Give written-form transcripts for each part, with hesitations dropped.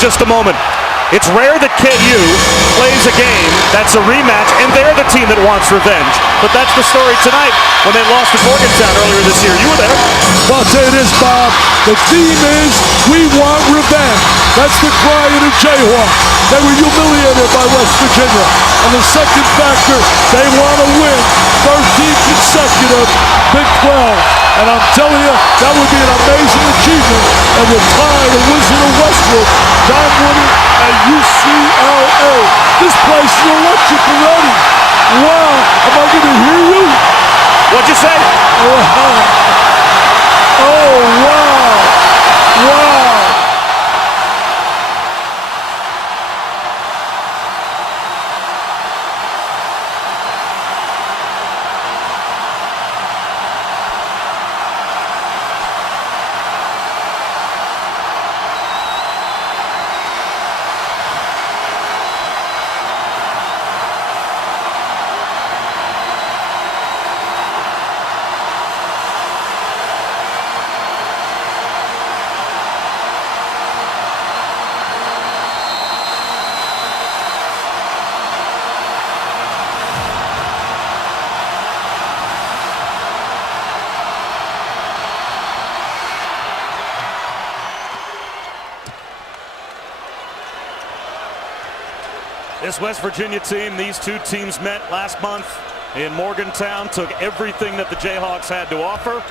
just a moment. It's rare that KU plays a game that's a rematch, and they're the team that wants revenge. But that's the story tonight when they lost to Morgantown earlier this year. You were there. Well, I'll tell you this, Bob. The theme is, we want revenge. That's the cry of the Jayhawks. They were humiliated by West Virginia. And the second factor, they want to win 13 consecutive Big 12. And I'm telling you, that would be an amazing achievement and would tie the Wizard of Westwood, John Wooden, and UCLA. This place is electric already. Wow, am I going to hear you? What'd you say? Wow. Oh, wow. Wow. This West Virginia team, these two teams met last month in Morgantown, took everything that the Jayhawks had to offer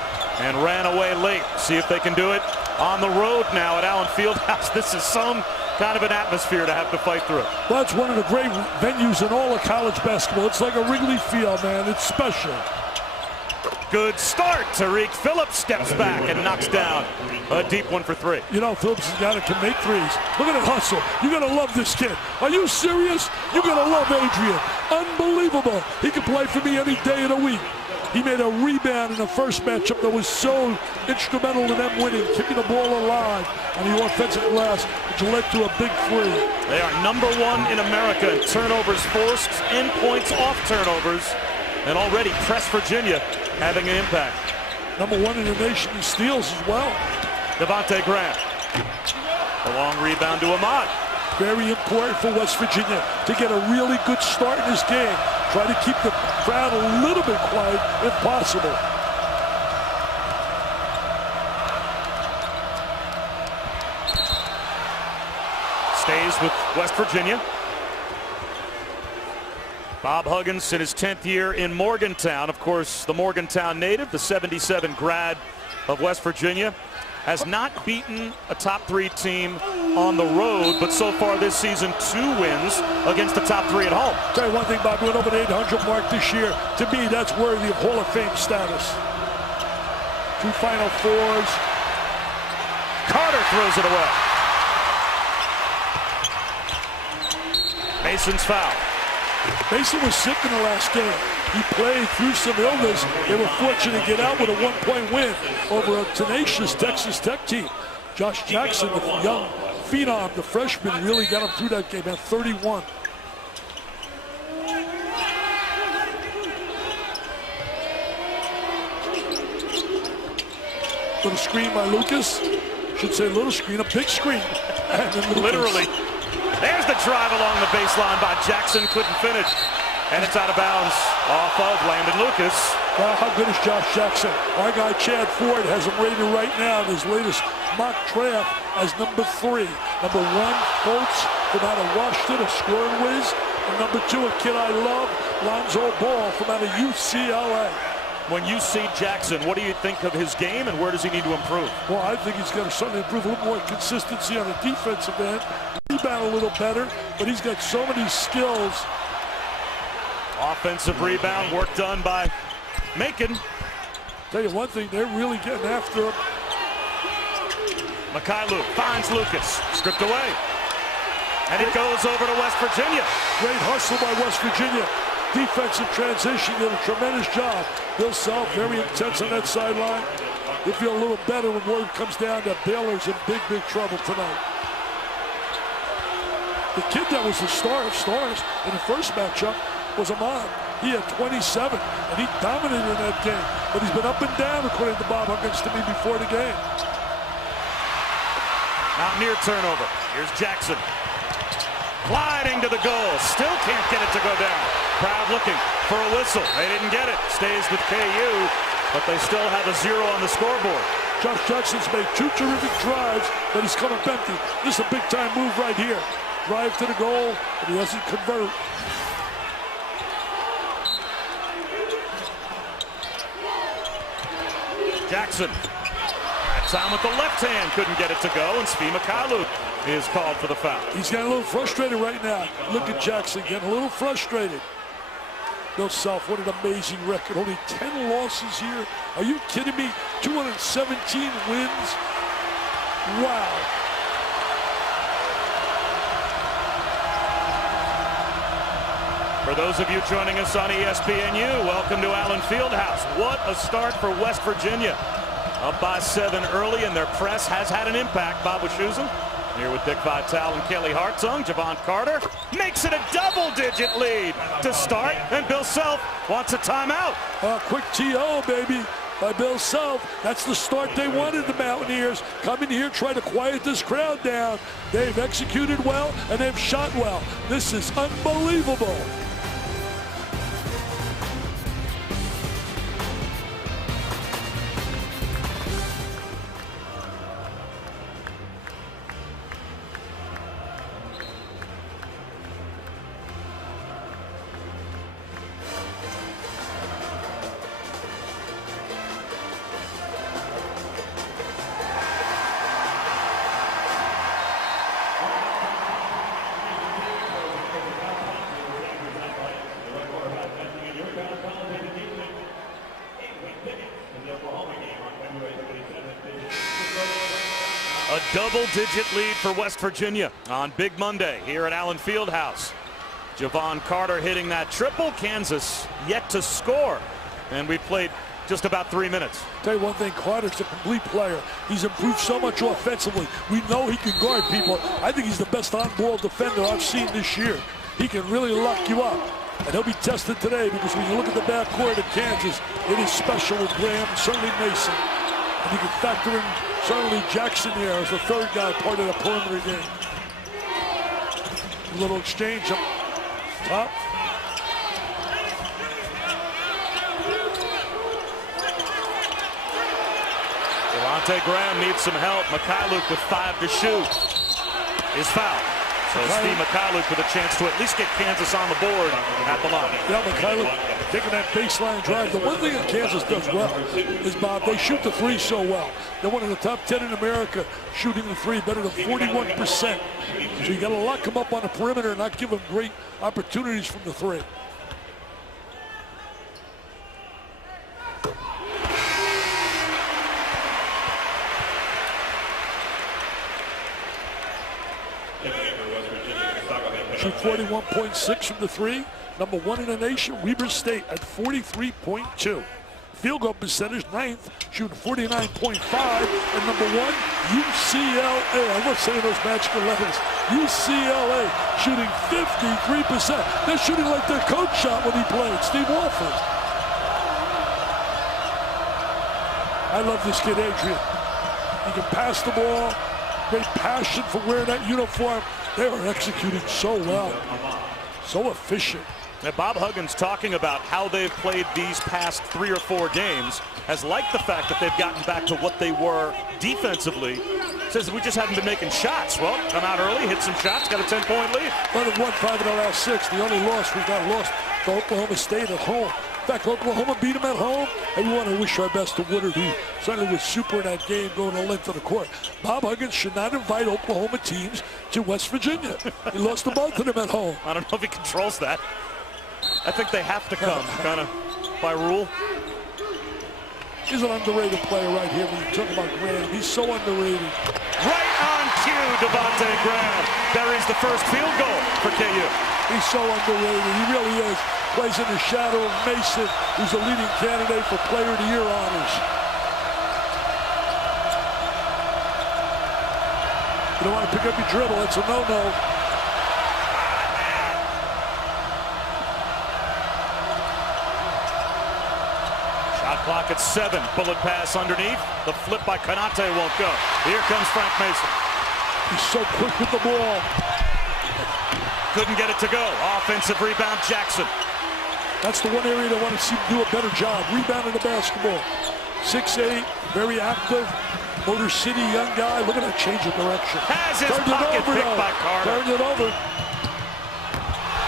and ran away late. See if they can do it on the road now at Allen Fieldhouse. This is some kind of an atmosphere to have to fight through. Well, that's one of the great venues in all of college basketball. It's like a Wrigley Field, man. It's special. Good start. Tariq Phillips steps back and knocks down a deep one for three. You know, Phillips is a guy that can make threes. Look at that hustle. You're going to love this kid. Are you serious? You're going to love Adrian. Unbelievable. He can play for me any day of the week. He made a rebound in the first matchup that was so instrumental in them winning, keeping the ball alive on the offensive glass, which led to a big three. They are #1 in America in turnovers forced and points off turnovers, and already pressed Virginia, having an impact. #1 in the nation in steals as well. Devontae Graham. A long rebound to Ahmad. Very important for West Virginia to get a really good start in this game. Try to keep the crowd a little bit quiet if possible. Stays with West Virginia. Bob Huggins in his 10th year in Morgantown. Of course, the Morgantown native, the 77 grad of West Virginia, has not beaten a top 3 team on the road, but so far this season 2 wins against the top 3 at home. Tell you one thing, Bob, we went over the 800 mark this year. To me, that's worthy of Hall of Fame status. 2 Final Fours. Carter throws it away. Mason's foul. Mason was sick in the last game. He played through some illness. They were fortunate to get out with a 1-point win over a tenacious Texas Tech team. Josh Jackson, the young phenom, the freshman, really got him through that game at 31. Little screen by Lucas. Should say little screen, a big screen. Literally. There's the drive along the baseline by Jackson, couldn't finish. And it's out of bounds off of Landon Lucas. Well, how good is Josh Jackson? Our guy Chad Ford has him rated right now in his latest mock draft as #3. #1, Fultz from out of Washington, a scoring whiz. And #2, a kid I love, Lonzo Ball from out of UCLA. When you see Jackson, what do you think of his game and where does he need to improve? Well, I think he's got to certainly improve a little more consistency on the defensive end. Rebound a little better, but he's got so many skills. Offensive rebound, work done by Macon. Tell you one thing, they're really getting after him. Mikhailuk finds Lucas, stripped away. And it goes over to West Virginia. Great hustle by West Virginia. Defensive transition, did a tremendous job. Bill Self, very intense on that sideline. They feel a little better when word comes down that Baylor's in big, big trouble tonight. The kid that was the star of stars in the first matchup was Ahmad. He had 27, and he dominated in that game. But he's been up and down, according to Bob Huggins to me before the game. Mountaineer turnover. Here's Jackson. Gliding to the goal. Still can't get it to go down. Crowd looking for a whistle. They didn't get it. Stays with KU, but they still have a 0 on the scoreboard. Josh Jackson's made 2 terrific drives, but he's come up empty. This is a big-time move right here. Drive to the goal, and he doesn't convert. Jackson. That time with the left hand. Couldn't get it to go, and Svi Mykhailiuk is called for the foul. He's getting a little frustrated right now. Look at Jackson getting a little frustrated. Bill Self, what an amazing record. Only 10 losses here. Are you kidding me? 217 wins. Wow. For those of you joining us on ESPNU, welcome to Allen Fieldhouse. What a start for West Virginia. Up by 7 early, and their press has had an impact. Bob Wischusen here with Dick Vitale and Kelly Hartung. Javon Carter makes it a double-digit lead to start, and Bill Self wants a timeout. Quick TO, baby, by Bill Self. That's the start they wanted, the Mountaineers. Come in here, try to quiet this crowd down. They've executed well, and they've shot well. This is unbelievable. A double-digit lead for West Virginia on Big Monday here at Allen Fieldhouse. Javon Carter hitting that triple. Kansas yet to score. And we played just about 3 minutes. Tell you one thing, Carter's a complete player. He's improved so much offensively. We know he can guard people. I think he's the best on-ball defender I've seen this year. He can really lock you up. And he'll be tested today because when you look at the backcourt of Kansas, it is special with Graham and certainly Mason. And you can factor in certainly Jackson here as the third guy part of the perimeter game. A little exchange up top. Devontae Graham needs some help. Mykhailiuk with 5 to shoot is fouled. So Svi Mykhailiuk with a chance to at least get Kansas on the board at the line. Yeah, Mykhailiuk taking that baseline drive. The one thing that Kansas does well is, Bob, they shoot the 3 so well. They're one of the top 10 in America shooting the 3, better than 41%. So you got to lock them up on the perimeter and not give them great opportunities from the 3. Shoot 41.6 from the 3. Number 1 in the nation, Weber State at 43.2. Field goal percentage, 9th, shooting 49.5. And number 1, UCLA. I love saying those magical letters. UCLA shooting 53%. They're shooting like their coach shot when he played, Steve Walford. I love this kid, Adrian. He can pass the ball, great passion for wearing that uniform. They are executing so well, so efficient. Now, Bob Huggins talking about how they've played these past 3 or 4 games, has liked the fact that they've gotten back to what they were defensively. Says we just haven't been making shots. Well, come out early, hit some shots, got a 10-point lead. Well, they've won 5 in the last 6. The only loss we got lost to Oklahoma State at home. In fact, Oklahoma beat them at home, and we want to wish our best to Woodard, who certainly was super in that game going the length of the court. Bob Huggins should not invite Oklahoma teams to West Virginia. He lost to both of them at home. I don't know if he controls that. I think they have to come, kind of by rule. He's an underrated player right here when you talk about Graham. He's so underrated. Right on cue, Devontae Graham buries the first field goal for KU. He's so underrated. He really is. Plays in the shadow of Mason, who's the leading candidate for Player of the Year honors. You don't want to pick up your dribble. It's a no-no. Shot clock at 7. Bullet pass underneath. The flip by Konate won't go. Here comes Frank Mason. He's so quick with the ball. Couldn't get it to go. Offensive rebound, Jackson. That's the one area they want to see him do a better job. Rebounding the basketball. 6'8", very active. Motor City young guy. Look at that change of direction. Has his pocket picked by Carter. Turned it over.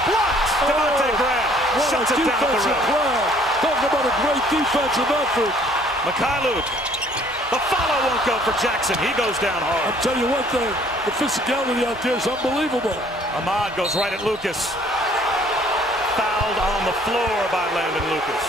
Blocked. Devontae Graham shuts it down the rim. Talking about a great defensive effort. Mykhailiuk. The follow won't go for Jackson. He goes down hard. I'll tell you what, the physicality out there is unbelievable. Ahmad goes right at Lucas. Fouled on the floor by Landon Lucas.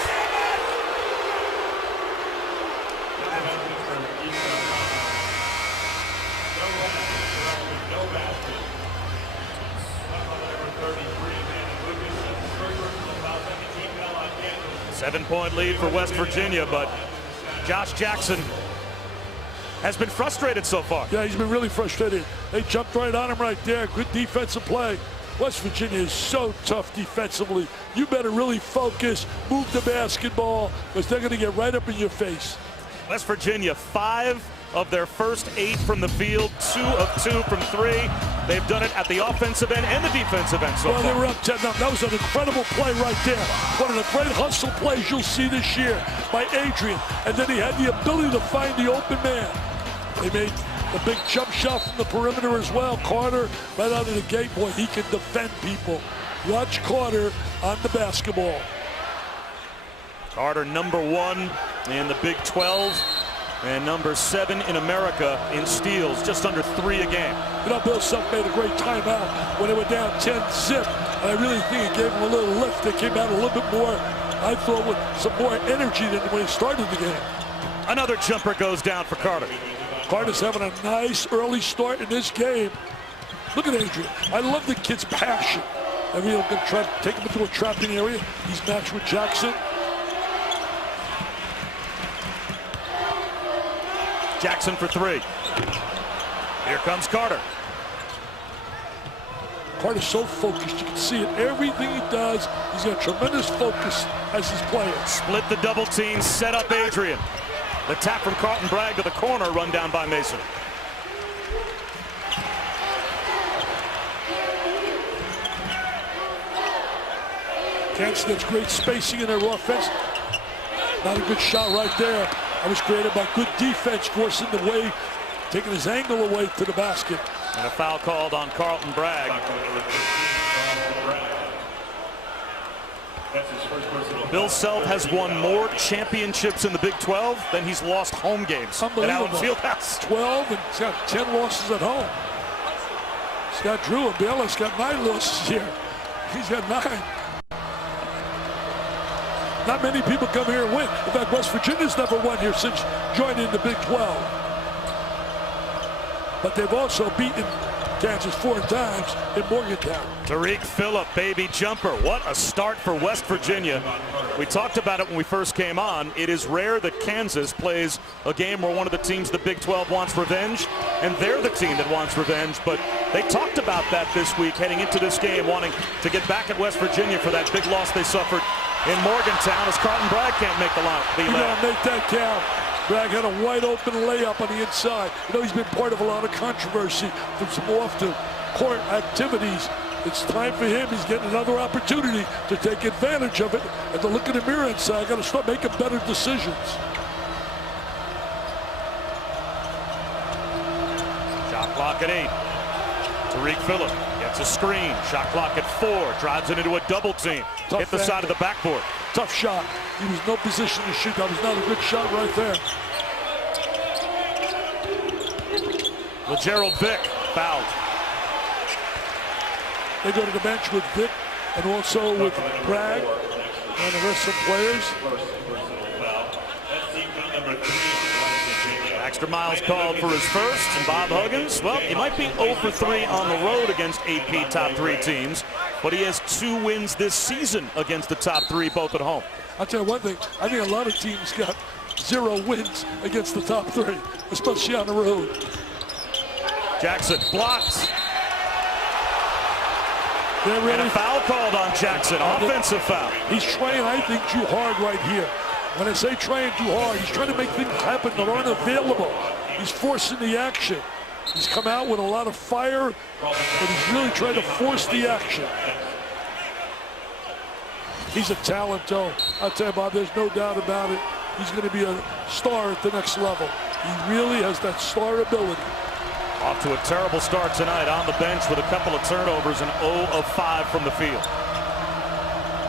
Seven-point lead for West Virginia, but Josh Jackson has been frustrated so far. Yeah, he's been really frustrated. They jumped right on him right there. Good defensive play. West Virginia is so tough defensively. You better really focus, move the basketball, because they're going to get right up in your face. West Virginia, 5 of their first 8 from the field, 2 of 2 from 3. They've done it at the offensive end and the defensive end so far. Well, they were up 10 now. That was an incredible play right there. One of the great hustle plays you'll see this year by Adrian. And then he had the ability to find the open man. They made the big jump shot from the perimeter as well. Carter right out of the gate. Boy, he can defend people. Watch Carter on the basketball. Carter, #1 in the Big 12 and #7 in America in steals, just under 3 a game. You know, Bill Self made a great timeout when they were down 10-zip. And I really think it gave them a little lift. They came out a little bit more, I thought, with some more energy than when he started the game. Another jumper goes down for Carter. Carter's having a nice early start in this game. Look at Adrian. I love the kid's passion. Everyone's going to try to take him into a trapping area. He's matched with Jackson. Jackson for 3. Here comes Carter. Carter's so focused. You can see it. Everything he does, he's got tremendous focus as he's playing. Split the double team, set up Adrian. The tap from Carlton Bragg to the corner, run down by Mason. Kansas gets great spacing in their offense. Not a good shot right there. That was created by good defense, forcing the way, taking his angle away to the basket. And a foul called on Carlton Bragg. Bill Self has won more championships in the Big 12 than he's lost home games at Allen Fieldhouse. 12, and he's got 10 losses at home. Scott Drew and Baylor's got 9 losses here. He's got 9. Not many people come here and win. In fact, West Virginia's never won here since joining the Big 12. But they've also beaten Kansas 4 times in Morgantown. Tariq Phillip, baby jumper. What a start for West Virginia. We talked about it when we first came on. It is rare that Kansas plays a game where one of the teams the Big 12 wants revenge, and they're the team that wants revenge. But they talked about that this week heading into this game, wanting to get back at West Virginia for that big loss they suffered in Morgantown, as Carlton Bragg can't make the line. You gotta make that count. Bragg had a wide open layup on the inside. You know, he's been part of a lot of controversy from some off-the-court activities. It's time for him. He's getting another opportunity to take advantage of it and to look in the mirror and say, I got to start making better decisions. Shot clock at 8. Tariq Phillip gets a screen. Shot clock at 4. Drives it into a double team. Hit the side of the backboard. Tough shot. He was no position to shoot. That was not a good shot right there. LeGerald Vick fouled. They go to the bench with Vick and also with Bragg and the rest of the players. Baxter Miles called for his first, and Bob Huggins, well, he might be 0 for 3 on the road against AP top 3 teams, but he has 2 wins this season against the top 3, both at home. I'll tell you one thing, I think a lot of teams got 0 wins against the top 3, especially on the road. Jackson blocks. And a foul called on Jackson, offensive foul. He's trying, I think, too hard right here. When I say trying too hard, he's trying to make things happen that aren't available. He's forcing the action. He's come out with a lot of fire, but he's really trying to force the action. He's a talent, though. I'll tell you, Bob, there's no doubt about it. He's going to be a star at the next level. He really has that star ability. Off to a terrible start tonight on the bench with a couple of turnovers and 0 of 5 from the field.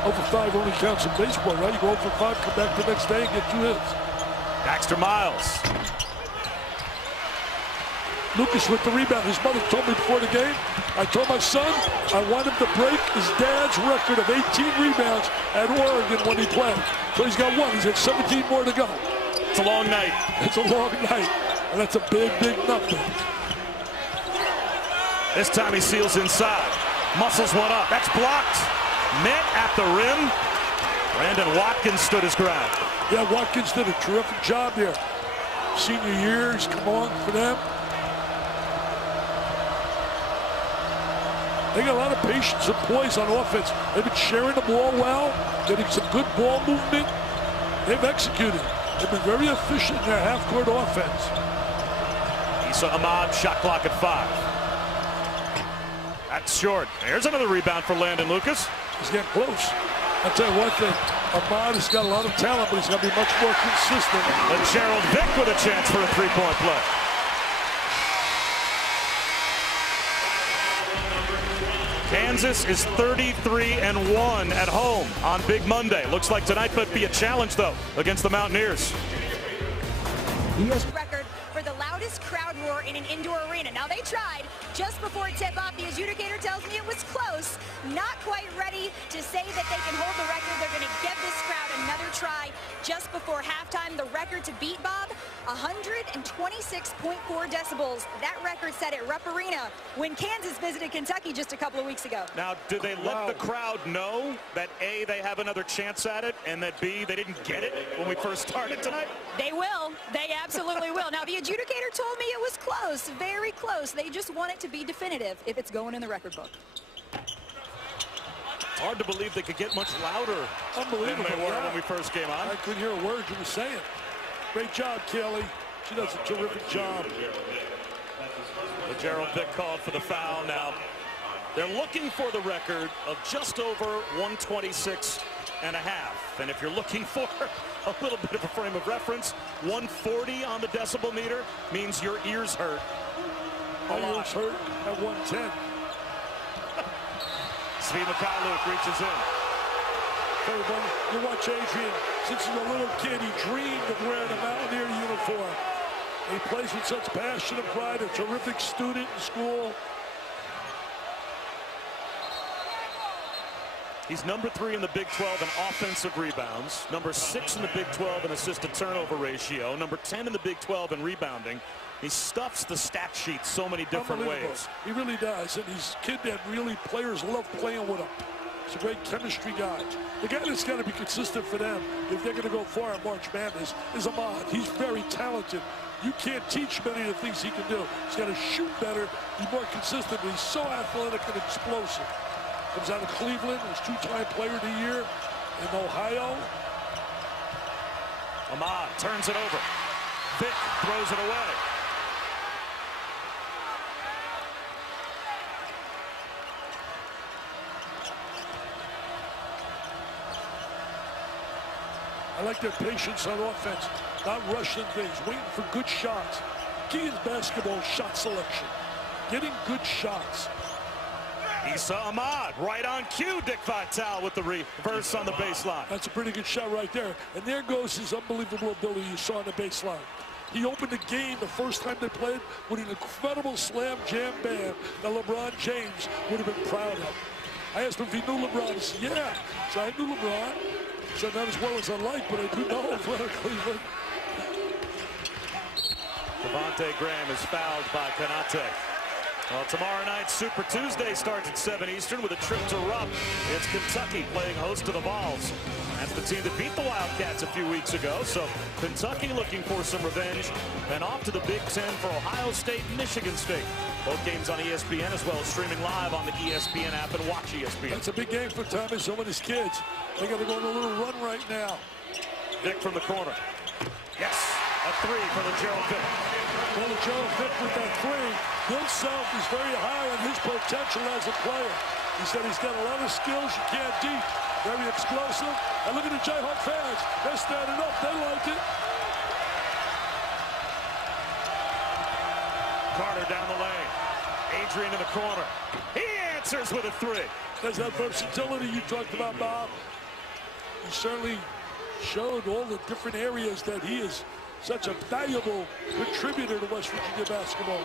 0 for 5 only counts in baseball, right? You go 0 for 5, come back the next day and get 2 hits. Daxter Miles. Lucas with the rebound. His mother told me before the game, I told my son I want him to break his dad's record of 18 rebounds at Oregon when he played. So he's got 1. He's got 17 more to go. It's a long night. It's a long night. And that's a big, big nothing. This time he seals inside. Muscles one up. That's blocked. Met at the rim. Brandon Watkins stood his ground. Yeah, Watkins did a terrific job there. Senior years, come on for them. They got a lot of patience and poise on offense. They've been sharing the ball well, getting some good ball movement. They've executed. They've been very efficient in their half-court offense. Issa Ahmad, shot clock at 5. That's short. There's another rebound for Landon Lucas. He's getting close. I'll tell you one thing. Ahmad has got a lot of talent, but he's got to be much more consistent. And Gerald Vick with a chance for a three-point play. Kansas is 33-1 at home on Big Monday. Looks like tonight might be a challenge, though, against the Mountaineers. Record for the loudest crowd roar in an indoor arena. Now, they tried just before tip-off. The adjudicator tells me it was close. Not quite ready to say that they can hold the record. They're going to give this crowd another try just before halftime. The record to beat, Bob, 126.4 decibels. That record set at Rupp Arena when Kansas visited Kentucky just a couple of weeks ago. Now, did they let the crowd know that A, they have another chance at it, and that B, they didn't get it when we first started tonight? They will. They absolutely will. Now, the adjudicator told me it was close, very close. They just want it to be definitive if it's going in the record book. Hard to believe they could get much louder than they were when we first came on. I couldn't hear a word you were saying. Great job, Kelly. She does a terrific job. But Gerald Vick called for the foul. Now, they're looking for the record of just over 126 and a half. And if you're looking for a little bit of a frame of reference, 140 on the decibel meter means your ears hurt. My ears hurt at 110. Svi Mykhailiuk reaches in. Everybody, you watch Adrian. Since he's a little kid, he dreamed of wearing a Mountaineer uniform. He plays with such passion and pride, a terrific student in school. He's number 3 in the Big 12 in offensive rebounds, number 6 in the Big 12 in assist-to-turnover ratio, number 10 in the Big 12 in rebounding. He stuffs the stat sheet so many different ways. He really does, and he's a kid that really players love playing with him. He's a great chemistry guy. The guy that's got to be consistent for them, if they're going to go far in March Madness, is Ahmad. He's very talented. You can't teach many of the things he can do. He's got to shoot better, be more consistent, but he's so athletic and explosive. Comes out of Cleveland, was 2-time player of the year in Ohio. Ahmad turns it over. Vick throws it away. I like their patience on offense, not rushing things, waiting for good shots. Key in basketball is shot selection, getting good shots. Issa Ahmad, right on cue. Dick Vitale with the reverse on the baseline. That's a pretty good shot right there. And there goes his unbelievable ability you saw on the baseline. He opened the game the first time they played with an incredible slam jam bam that LeBron James would have been proud of. I asked him if he knew LeBron. He said, yeah. So I knew LeBron. He said, not as well as I like, but I do know him for Cleveland. Devontae Graham is fouled by Konate. Well, tomorrow night, Super Tuesday starts at 7 Eastern with a trip to Rupp. It's Kentucky playing host to the Vols. That's the team that beat the Wildcats a few weeks ago. So Kentucky looking for some revenge. And off to the Big Ten for Ohio State and Michigan State. Both games on ESPN as well as streaming live on the ESPN app and watch ESPN. That's a big game for Thomas and his kids. They got to go on a little run right now. Vick from the corner. Yes, a 3 for the Gerald Vick. Well, Joe Vick with that three himself is very high on his potential as a player. He said he's got a lot of skills you can't teach. Very explosive. And look at the Jayhawk fans. They're standing up. They like it. Carter down the lane. Adrian in the corner. He answers with a three. There's that versatility you talked about, Bob. He certainly showed all the different areas that he is such a valuable contributor to West Virginia basketball.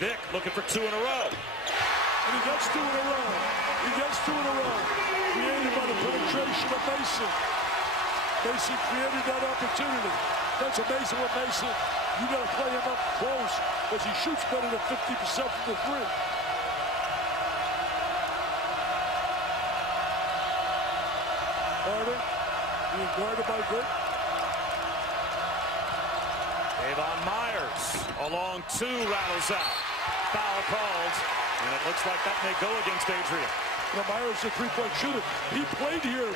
Vick looking for two in a row. And he gets two in a row. He gets two in a row. Created by the penetration of Mason. Mason created that opportunity. That's amazing with Mason. You got to play him up close because he shoots better than 50% from the three. Carter being guarded by Vick. Avon Myers along two, rattles out. Foul called, and it looks like that may go against Adrian. Now Myers is a three-point shooter. He played here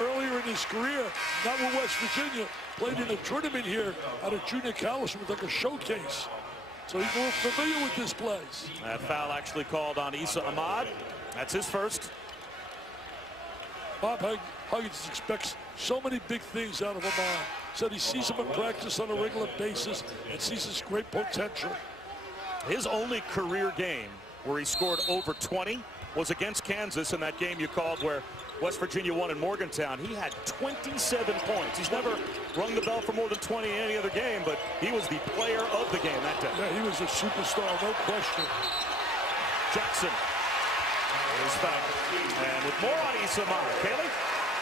earlier in his career, not with West Virginia. Played in a tournament here at a junior college with like a showcase. So he's more familiar with this place. That foul actually called on Issa Ahmad. That's his first. Bob Huggins expects so many big things out of Ahmad. Said he sees him in practice on a regular basis and sees his great potential. His only career game where he scored over 20 was against Kansas in that game you called where West Virginia won in Morgantown. He had 27 points. He's never rung the bell for more than 20 in any other game, but he was the player of the game that day. Yeah, he was a superstar, no question. Jackson is fouled. And with more on Issa Ahmad. Kaylee?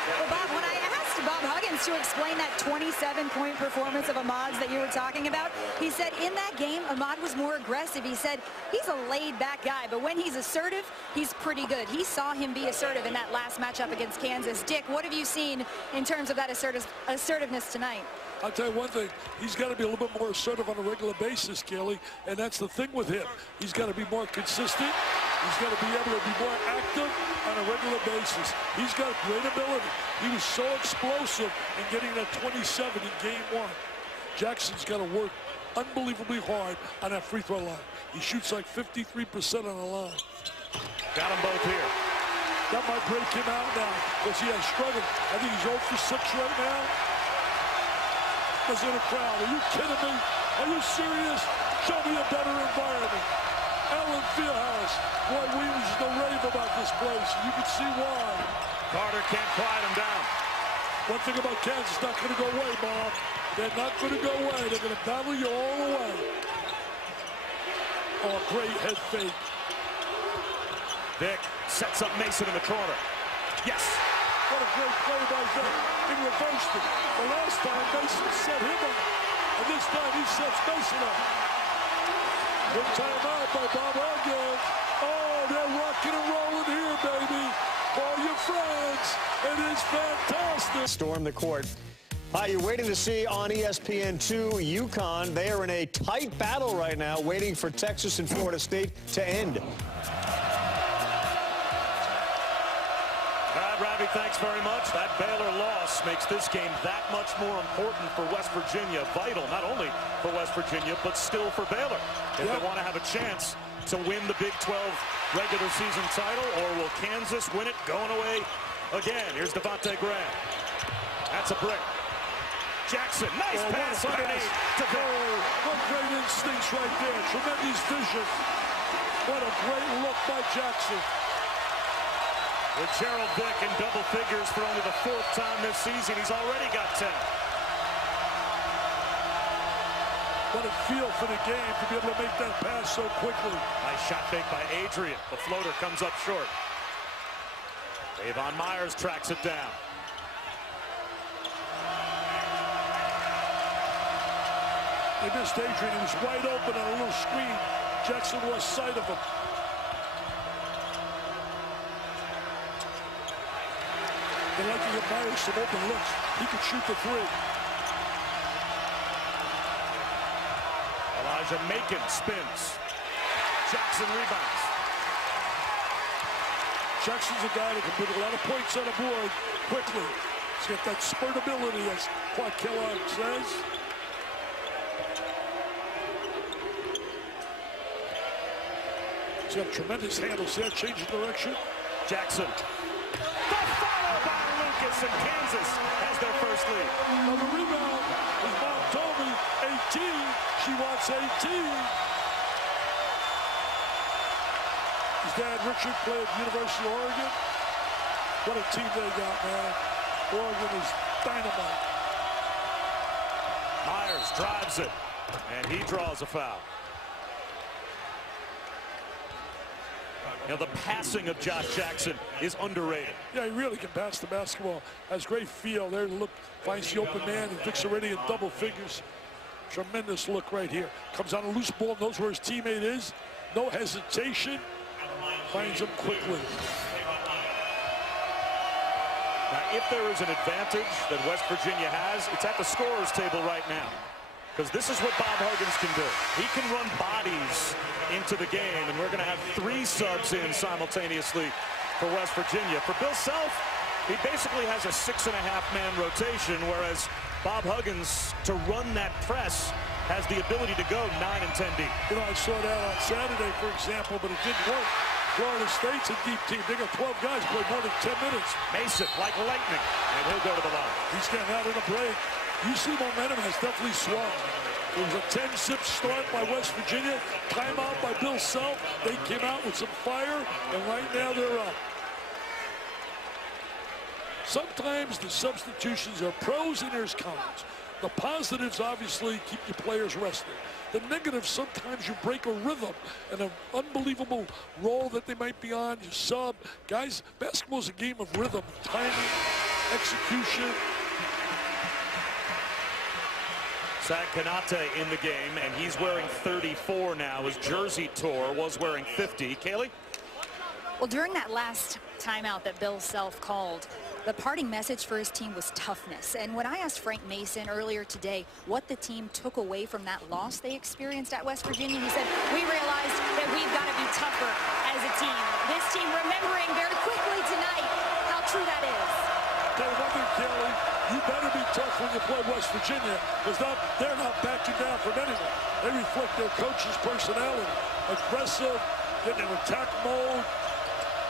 Well, Bob, when I asked Bob Huggins to explain that 27-point performance of Ahmad's that you were talking about, he said in that game, Ahmad was more aggressive. He said he's a laid-back guy, but when he's assertive, he's pretty good. He saw him be assertive in that last matchup against Kansas. Dick, what have you seen in terms of that assertiveness tonight? I'll tell you one thing, he's got to be a little bit more assertive on a regular basis, Kelly, and that's the thing with him. He's got to be more consistent. He's got to be able to be more active on a regular basis. He's got great ability. He was so explosive in getting that 27 in game one. Jackson's got to work unbelievably hard on that free throw line. He shoots like 53% on the line. Got them both here. That might break him out now because he has struggled. I think he's 0 for 6 right now. In a crowd. Are you kidding me? Are you serious? Show me a better environment. Allen Fieldhouse. Boy, we used to rave about this place. You can see why. Carter can't quiet him down. One thing about Kansas, not going to go away, Bob. They're not going to go away. They're going to battle you all the way. Oh, great head fake. Vick sets up Mason in the corner. Yes. What a great play by Vick. He reversed it. The last time Mason set him up, and this time he sets Mason up. Good timeout by Bob Huggins. Oh, they're rocking and rolling here, baby. All your friends. It is fantastic. Storm the court. Hi, you're waiting to see on ESPN2 UConn. They are in a tight battle right now, waiting for Texas and Florida State to end. Ravi, thanks very much. That Baylor loss makes this game that much more important for West Virginia. Vital, not only for West Virginia, but still for Baylor. If they want to have a chance to win the Big 12 regular season title, or will Kansas win it going away again? Here's Devontae Graham. That's a brick. Jackson, nice pass underneath to Vick. What great instincts right there. Tremendous vision. What a great look by Jackson. With Gerald Vick in double figures for only the 4th time this season, he's already got 10. What a feel for the game to be able to make that pass so quickly. Nice shot fake by Adrian. The floater comes up short. Avon Myers tracks it down. They missed Adrian. He was wide open on a little screen. Jackson lost sight of him. They like to get Myers some open looks. He can shoot the three. Elijah Macon spins. Jackson rebounds. Jackson's a guy that can put a lot of points on the board quickly. He's got that spurt ability, as Clark Kellogg says. He's got tremendous handles. See that change of direction? Jackson. The follow by Lucas, and Kansas has their first lead. Now the rebound, his mom told me, 18. She wants 18. His dad, Richard, played at University of Oregon. What a team they got, man. Oregon is dynamite. Myers drives it, and he draws a foul. Now the passing of Josh Jackson is underrated. Yeah, he really can pass the basketball. Has great feel. There, look, finds the open man, and Vic's already in double figures. Tremendous look right here. Comes on a loose ball, knows where his teammate is. No hesitation. Finds him quickly. Now, if there is an advantage that West Virginia has, it's at the scorer's table right now. Because this is what Bob Huggins can do. He can run bodies into the game, and we're going to have 3 subs in simultaneously for West Virginia. For Bill Self, he basically has a 6.5-man rotation, whereas Bob Huggins, to run that press, has the ability to go 9 and 10 deep. You know, I saw that on Saturday, for example, but it didn't work. Florida State's a deep team. They got 12 guys, played more than 10 minutes. Mason, like lightning, and he'll go to the line. He's getting out in a break. UC momentum has definitely swung. It was a 10-zip start by West Virginia. Timeout by Bill Self. They came out with some fire, and right now they're up. Sometimes the substitutions are pros and there's cons. The positives obviously keep your players rested. The negatives, sometimes you break a rhythm and an unbelievable role that they might be on. You sub. Guys, basketball's a game of rhythm, timing, execution. Zach Konate in the game, and he's wearing 34 now. His jersey tore, was wearing 50. Kaylee? Well, during that last timeout that Bill Self called, the parting message for his team was toughness. And when I asked Frank Mason earlier today what the team took away from that loss they experienced at West Virginia, he said, we realized that we've got to be tougher as a team. This team remembering very quickly tonight how true that is. Tell one thing, Kelly, you better be tough when you play West Virginia, because they're not backing down from anyone. They reflect their coach's personality. Aggressive, getting in attack mode.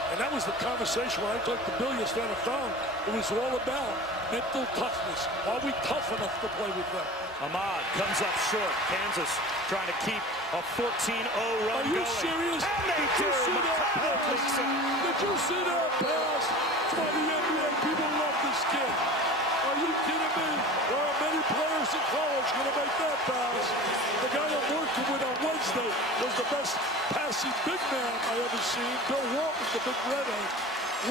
And that was the conversation when I talked to Bill yesterday on the phone. It was all about mental toughness. Are we tough enough to play with them? Ahmad comes up short. Kansas trying to keep a 14-0 run going. Are you serious? And they do. Did you see that pass? It's why the NBA people love this kid. Are you kidding me? There are many players in college going to make that pass. The guy I'm working with on Wednesday was the best passing big man I ever seen. Bill Walton, the big redhead.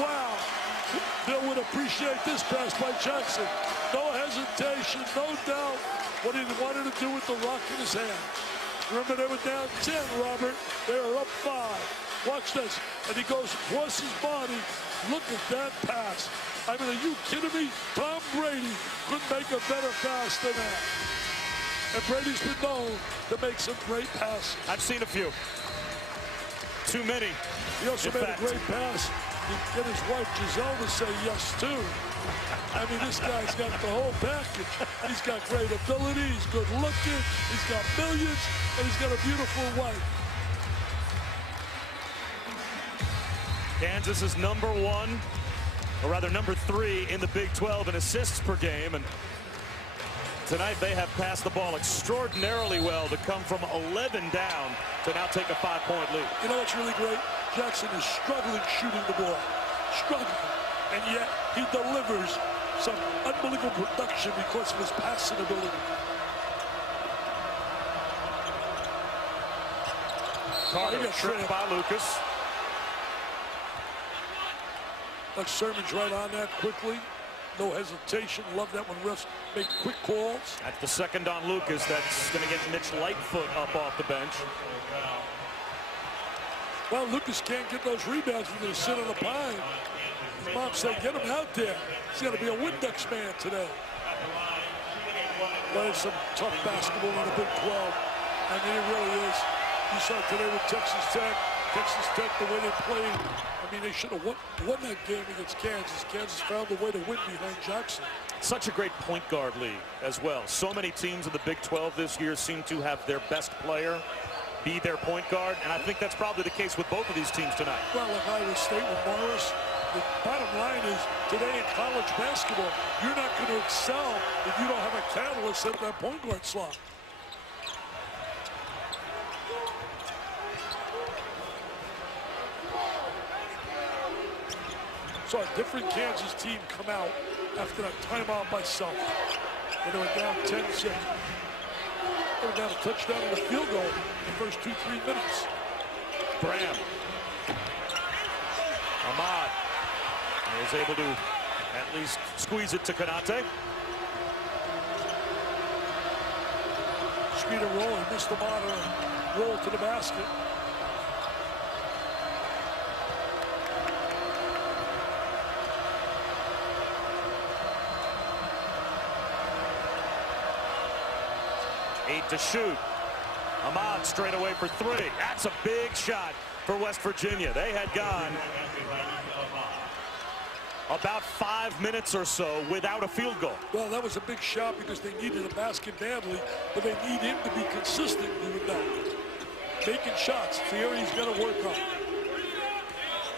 Wow. Bill would appreciate this pass by Jackson. No hesitation, no doubt what he wanted to do with the rock in his hand. Remember, they were down 10, Robert. They were up 5. Watch this. And he goes across his body. Look at that pass. I mean, are you kidding me? Tom Brady couldn't make a better pass than that. And Brady's been known to make some great passes. I've seen a few. Too many. He also made a great pass. He get his wife Giselle to say yes, too. I mean, this guy's got the whole package. He's got great ability. He's good looking. He's got millions. And he's got a beautiful wife. Kansas is number 1, or rather number 3 in the Big 12 in assists per game. And tonight they have passed the ball extraordinarily well to come from 11 down to now take a 5-point lead. You know what's really great? Jackson is struggling shooting the ball. Struggling. And yet he delivers some unbelievable production because of his passing ability. Carter tripped by Lucas. Like Sermon's right on that quickly. No hesitation. Love that when refs make quick calls. That's the second on Lucas. That's going to get Mitch Lightfoot up off the bench. Well, Lucas can't get those rebounds when they sit on the pine. His mom said, get him out there. He's got to be a Windex man today. Playing some tough basketball in the Big 12. I mean, it really is. You saw today with Texas Tech. Texas Tech, the way they played. I mean, they should have won that game against Kansas. Kansas found a way to win behind Jackson. Such a great point guard league as well. So many teams in the Big 12 this year seem to have their best player be their point guard, and I think that's probably the case with both of these teams tonight. Well, like Iowa State with Morris, the bottom line is today in college basketball, you're not going to excel if you don't have a catalyst at that point guard slot. Saw a different Kansas team come out after that timeout by Self. And they were down 10-6. They were down a touchdown and a field goal in the first 2-3 minutes. Graham. Ahmad is able to at least squeeze it to Konate. Speed and roll. He missed the bottom and roll to the basket. To shoot. Ahmad straight away for three. That's a big shot for West Virginia. They had gone about 5 minutes or so without a field goal. Well, that was a big shot because they needed a basket badly, but they need him to be consistent doing that. Making shots. It's the area he's got to work on.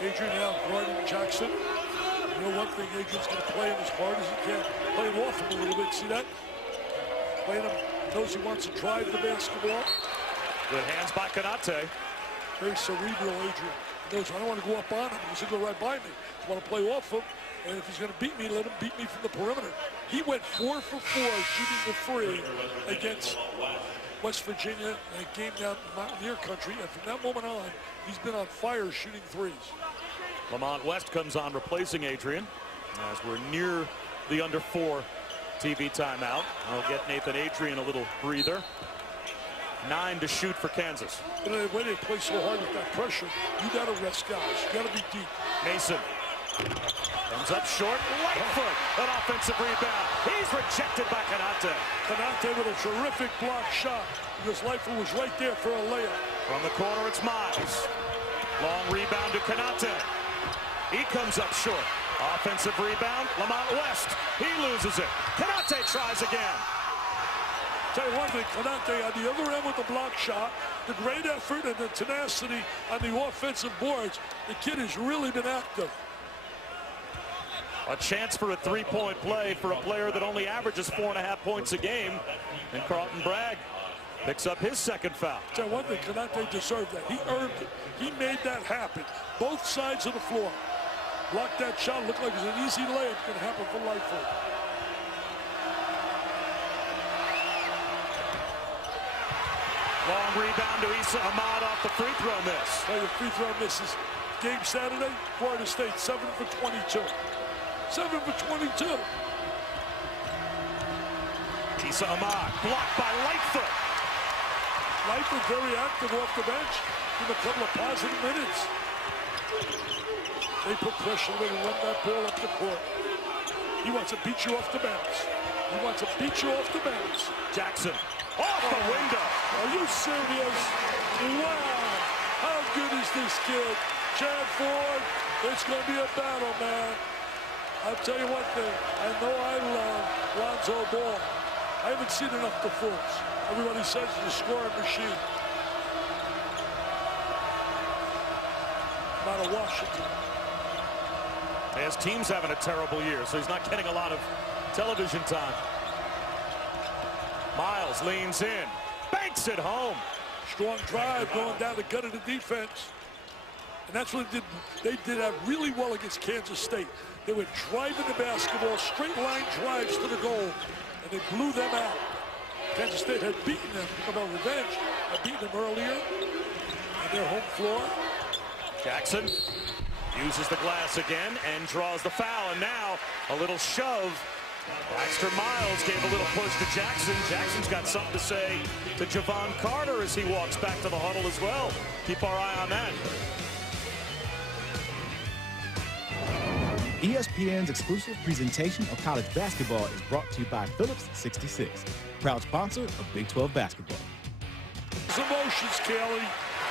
Adrian now guarding Jackson. You know one thing, Adrian's going to play him as hard as he can. Play him off him a little bit. See that? Playing him. Knows he wants to drive the basketball. Good hands by Konate. Very cerebral, Adrian. He knows I don't want to go up on him. He's going to go right by me. I want to play off him. And if he's going to beat me, let him beat me from the perimeter. He went 4 for 4 shooting the free against West Virginia in a game down in Mountaineer country. And from that moment on, he's been on fire shooting threes. Lamont West comes on replacing Adrian as we're near the under 4 TV timeout. I'll get Nathan Adrian a little breather. 9 to shoot for Kansas. And the way they play so hard with that pressure, you got to rest guys. You got to be deep. Mason comes up short. Lightfoot, an offensive rebound. He's rejected by Konate. Konate with a terrific block shot because Lightfoot was right there for a layup. From the corner, it's Miles. Long rebound to Konate. He comes up short. Offensive rebound, Lamont West. He loses it. Konate tries again. Tell you one thing, Konate on the other end with the block shot, the great effort and the tenacity on the offensive boards. The kid has really been active. A chance for a three-point play for a player that only averages 4.5 points a game. And Carlton Bragg picks up his second foul. Tell you one thing, Konate deserved that. He earned it. He made that happen. Both sides of the floor. Blocked that shot. Looked like it was an easy layup. Going to happen for Lightfoot. Long rebound to Issa Ahmad off the free throw miss. Tell you, free throw misses. Game Saturday, Florida State 7 for 22. 7 for 22. Issa Ahmad blocked by Lightfoot. Lightfoot very active off the bench. Give a couple of positive minutes. They put pressure when they run that ball up the court. He wants to beat you off the bounce. He wants to beat you off the bounce. Jackson off the window. Are you serious? Wow. How good is this kid? Chad Ford, it's going to be a battle, man. I'll tell you one thing. I know I love Lonzo Ball. I haven't seen enough performance. Everybody says he's a scoring machine. Out of Washington. His team's having a terrible year, so he's not getting a lot of television time. Miles leans in, banks it home. Strong drive going down the gut of the defense. And that's what they did that really well against Kansas State. They were driving the basketball, straight line drives to the goal, and they blew them out. Kansas State had beaten them about revenge. Had beaten them earlier on their home floor. Jackson uses the glass again and draws the foul, and now a little shove. Baxter Miles gave a little push to Jackson. Jackson's got something to say to Javon Carter as he walks back to the huddle as well. Keep our eye on that. ESPN's exclusive presentation of college basketball is brought to you by Phillips 66, proud sponsor of Big 12 basketball. Emotions, Kelly.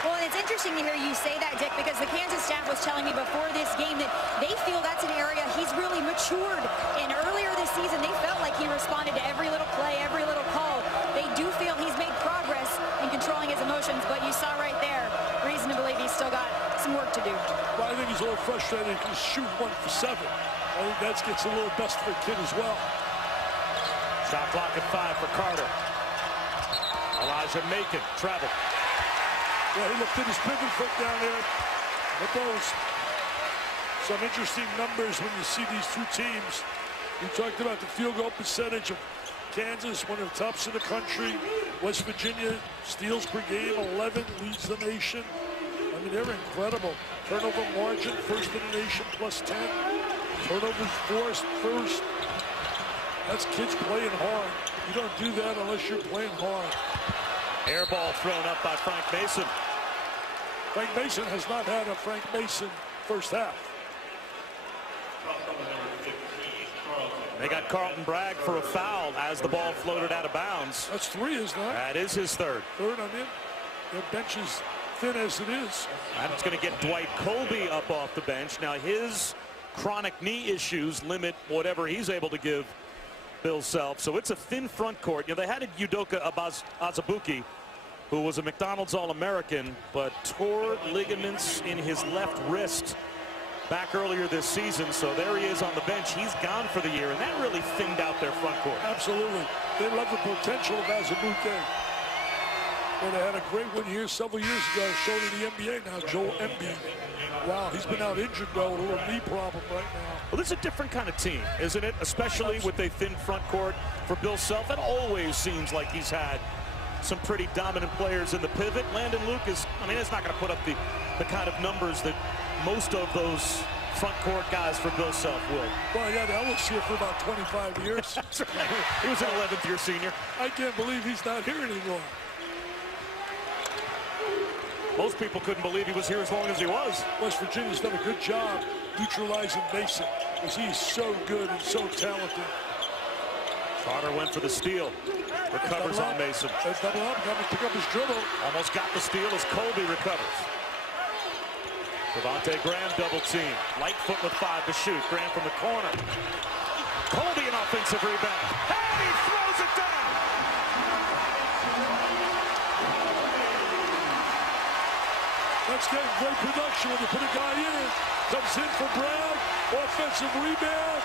Well, and it's interesting to hear you say that, Dick, because the Kansas staff was telling me before this game that they feel that's an area he's really matured. And earlier this season, they felt like he responded to every little play, every little call. They do feel he's made progress in controlling his emotions. emotions, but you saw right there, reason to believe he's still got some work to do. Well, I think he's a little frustrated because shoot 1 for 7. I think that gets a little best of the kid as well. Shot clock at 5 for Carter. Elijah Macon traveled. Yeah, he looked at his pivot foot down there. But those some interesting numbers when you see these two teams. We talked about the field goal percentage of Kansas, one of the tops in the country. West Virginia, steals per game, 11, leads the nation. I mean, they're incredible. Turnover margin, first in the nation, plus 10. Turnovers forced, first. That's kids playing hard. You don't do that unless you're playing hard. Air ball thrown up by Frank Mason. Frank Mason has not had a Frank Mason first half. They got Carlton Bragg for a foul as the ball floated out of bounds. That's 3, isn't it? That is his third. Third, I mean. Their bench is thin as it is. That's going to get Dwight Colby up off the bench. Now his chronic knee issues limit whatever he's able to give Bill Self. So it's a thin front court. You know, they had Udoka Azubuike, who was a McDonald's All-American, but tore ligaments in his left wrist back earlier this season. So there he is on the bench. He's gone for the year, and that really thinned out their front court. Absolutely. They love the potential of Azubuike. Well, they had a great one here several years ago, shown in the NBA now, Joel Embiid. Wow, he's been out injured, though, with a little knee problem right now. Well, this is a different kind of team, isn't it? Especially with a thin front court for Bill Self. It always seems like he's had some pretty dominant players in the pivot. Landon Lucas, I mean, it's not going to put up the kind of numbers that most of those front court guys for Bill Self will. Well, yeah, Ellis here for about 25 years. That's right. He was an 11th year senior. I can't believe he's not here anymore. Most people couldn't believe he was here as long as he was. West Virginia's done a good job neutralizing Mason because he's so good and so talented. Carter went for the steal. Recovers on Mason. Double up, got to pick up his dribble. Almost got the steal as Colby recovers. Devontae Graham double team. Lightfoot with 5 to shoot. Graham from the corner. Colby an offensive rebound. And he throws it down. That's getting great production when you put a guy in. Comes in for Bragg. Offensive rebound.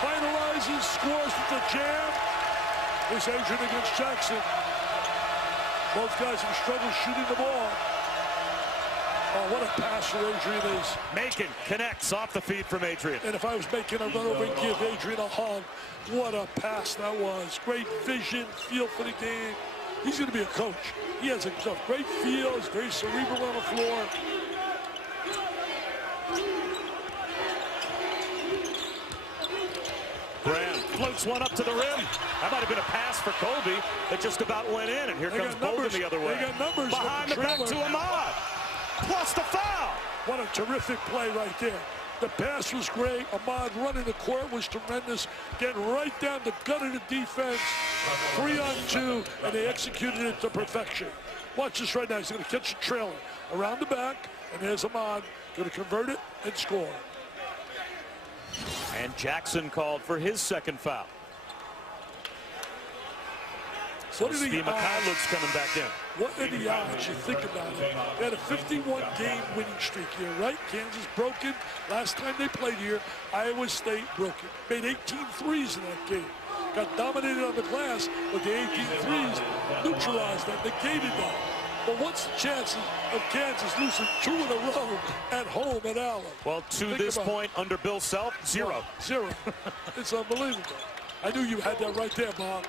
Finalizes, scores with the jam. This Adrian against Jackson. Both guys have struggled shooting the ball. Oh, what a pass for Adrian is. Macon connects off the feed from Adrian. And if I was Macon, I'd run over and give Adrian a hug. What a pass that was. Great vision, feel for the game. He's going to be a coach. He has a great feel. He's very cerebral on the floor. Graham floats one up to the rim. That might have been a pass for Colby that just about went in. And here comes Bolden the other way. They got numbers. Behind the back to Ahmad. Plus the foul. What a terrific play right there. The pass was great. Ahmad running the court was tremendous. Getting right down the gut of the defense. 3-on-2, and they executed it to perfection. Watch this right now. He's going to catch the trailer around the back, and there's Ahmad going to convert it and score. And Jackson called for his second foul. So Steve Mikhailuk's coming back in. What are the odds? You think about it. They had a 51-game winning streak here, right? Kansas broken. Last time they played here, Iowa State broken. Made 18 threes in that game. Got dominated on the glass, but the 18 threes neutralized that, negated that. But what's the chances of Kansas losing 2 in a row at home at Allen? Well, to this point, under Bill Self, 0. 0. It's unbelievable. I knew you had that right there, Bob.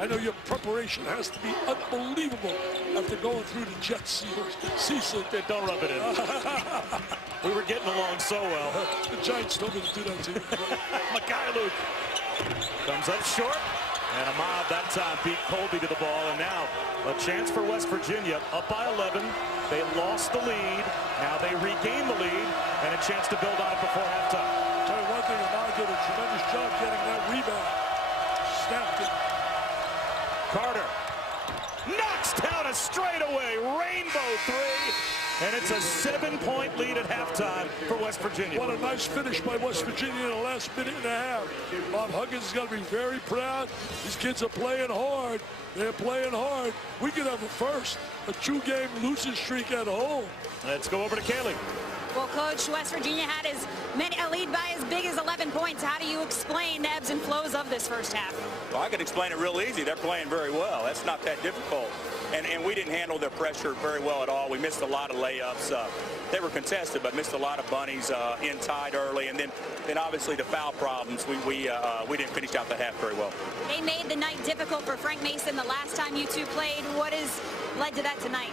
I know your preparation has to be unbelievable after going through the Jets season. Don't rub it in. We were getting along so well. The Giants told me to do that to you. Mikhailuk comes up short. And Ahmad that time beat Colby to the ball. And now a chance for West Virginia up by 11. They lost the lead. Now they regain the lead. And a chance to build on it before halftime. Tell you one thing, Ahmad did a tremendous job getting that rebound. Snapped it. Carter knocks down a straightaway rainbow 3. And it's a 7-point lead at halftime for West Virginia. What a nice finish by West Virginia in the last minute and a half. Bob Huggins is going to be very proud. These kids are playing hard. They're playing hard. We could have a 2-game losing streak at home. Let's go over to Kaylee. Well, Coach, West Virginia had a lead by as big as 11 points. How do you explain the ebbs and flows of this first half? Well, I can explain it real easy. They're playing very well. That's not that difficult. And we didn't handle their pressure very well at all. We missed a lot of layups. They were contested, but missed a lot of bunnies in tied early. And then obviously the foul problems. We didn't finish out the half very well. They made the night difficult for Frank Mason the last time you two played. What has led to that tonight?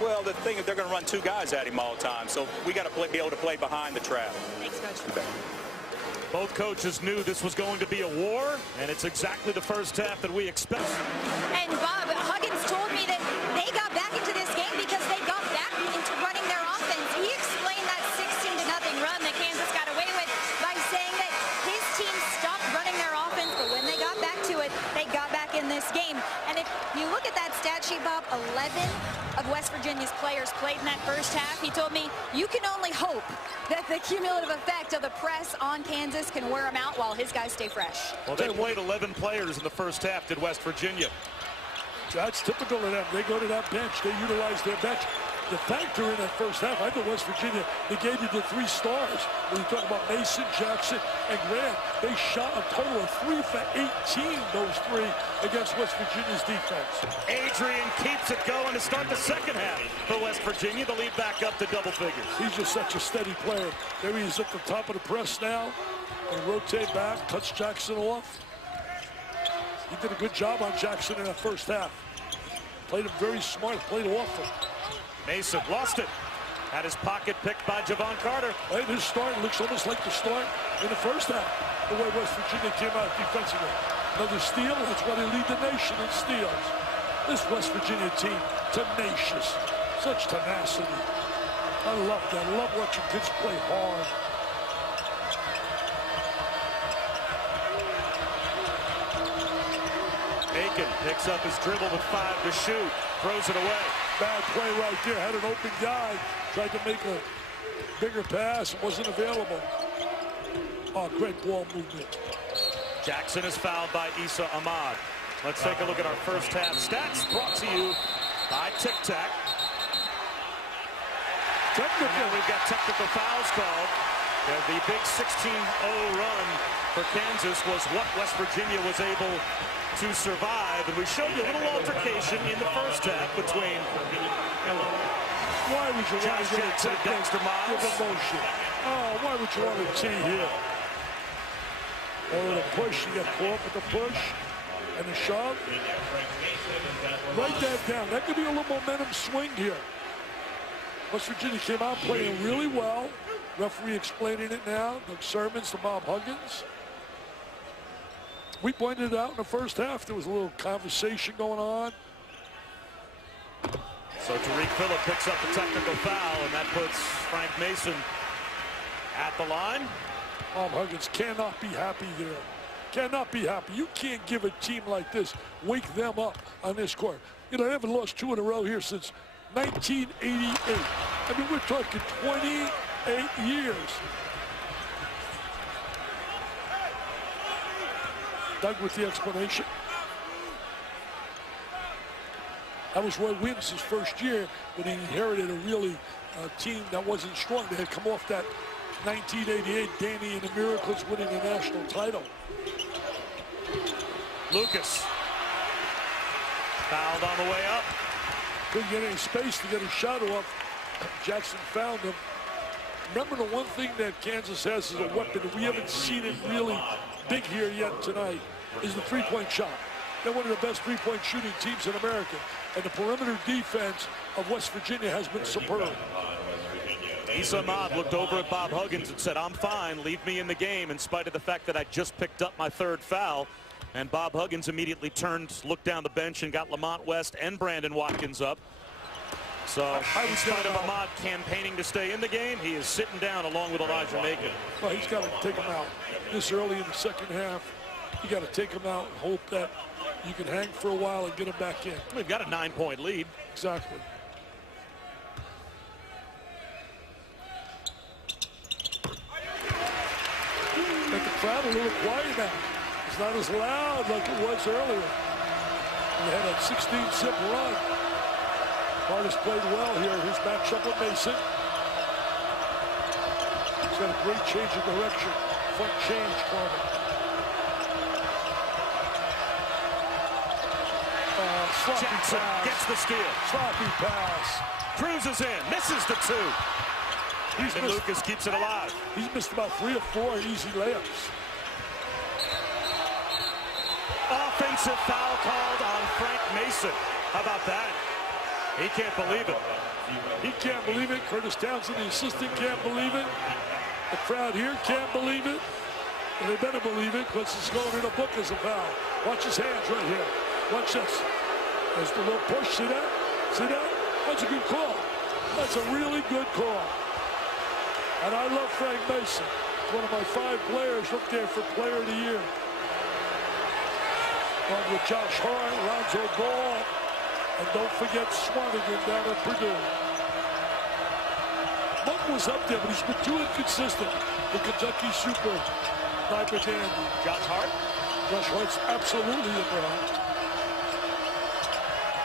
Well, the thing is they're going to run 2 guys at him all the time. So we got to be able to play behind the trap. Thanks, Coach. Both coaches knew this was going to be a war, and it's exactly the first half that we expect. And Bob Huggins told me that they got back into this game because they got back into running their offense. He explained that 16-0 run that Kansas got away with by saying that his team stopped running their offense, but when they got back to it, they got back in this game. And if you look at that stat sheet, Bob, 11 of West Virginia's players played in that first half. He told me you can only hope that the cumulative effect of the press on Kansas can wear them out while his guys stay fresh. Well, they played 11 players in the first half, did West Virginia. That's typical of them. They go to that bench. They utilize their bench. The factor in that first half, I think West Virginia, they gave you the 3 stars. When you talk about Mason, Jackson, and Grant, they shot a total of 3 for 18, those 3, against West Virginia's defense. Adrian keeps it going to start the second half for West Virginia. The lead back up to double figures. He's just such a steady player. There he is at the top of the press now. And rotate back, cuts Jackson off. He did a good job on Jackson in that first half. Played him very smart, played off him. Mason lost it. Had his pocket picked by Javon Carter. Hey, this start looks almost like the start in the first half, the way West Virginia came out defensively. Another steal, that's why they lead the nation in steals. This West Virginia team, tenacious, such tenacity. I love that. I love watching kids play hard. Aiken picks up his dribble with 5 to shoot, throws it away. Bad play right there, had an open guy, tried to make a bigger pass, wasn't available. Oh, great ball movement. Jackson is fouled by Issa Ahmad. Let's take a look at our first half stats brought to you by Tic Tac. Technical. We've got technical fouls called. The big 16-0 run for Kansas was what West Virginia was able to survive. And we showed you a little altercation in the first half between why would you want to get Jackson and Dexter Miles? Emotion. Oh, why would you want to tee here? Oh, the push. You got caught with the push and the shove. Write that down. That could be a little momentum swing here. West Virginia came out playing really well. Referee explaining it now. Doug Sermons to Bob Huggins. We pointed it out in the first half. There was a little conversation going on. So Tariq Phillip picks up the technical foul, and that puts Frank Mason at the line. Bob Huggins cannot be happy there. Cannot be happy. You can't give a team like this, wake them up on this court. You know, they haven't lost 2 in a row here since 1988. I mean, we're talking 28 years. Doug with the explanation. That was Roy Williams' first year when he inherited a really team that wasn't strong. They had come off that 1988 Danny and the Miracles winning the national title. Lucas fouled on the way up. Couldn't get any space to get a shot off. Jackson found him. Remember, the one thing that Kansas has is a weapon, and we haven't seen it really big here yet tonight, is the three-point shot. They're one of the best three-point shooting teams in America, and the perimeter defense of West Virginia has been superb. Issa Ahmad looked over at Bob Huggins and said, "I'm fine, leave me in the game," in spite of the fact that I just picked up my 3rd foul. And Bob Huggins immediately turned, looked down the bench, and got Lamont West and Brandon Watkins up. So in spite of Ahmad campaigning to stay in the game, he is sitting down along with Elijah Macon. Well, he's got to take him out this early in the second half. You got to take him out and hope that you can hang for a while and get him back in. We've got a 9-point lead. Exactly. crowd a little quiet now. It's not as loud like it was earlier. They had a 16-zip run. Hardis played well here. His matchup with Mason. He's got a great change of direction. Front change for him. Jackson gets the steal. Sloppy pass. Cruises in, misses the two. And Lucas keeps it alive. He's missed about 3 or 4 easy layups. Offensive foul called on Frank Mason. How about that? He can't believe it. He can't believe it. Curtis Townsend, the assistant, can't believe it. The crowd here can't believe it. And they better believe it because it's going in a book as a foul. Watch his hands right here. Watch this. There's the little push. See that? See that? That's a good call. That's a really good call. And I love Frank Mason. One of my 5 players up there for Player of the Year. Along with Josh Hart, Lonzo Ball, and don't forget Swanigan down at Purdue. Monk was up there, but he's been too inconsistent. The Kentucky Super Sniper Dandy. Josh Hart? Josh Hart's absolutely in there.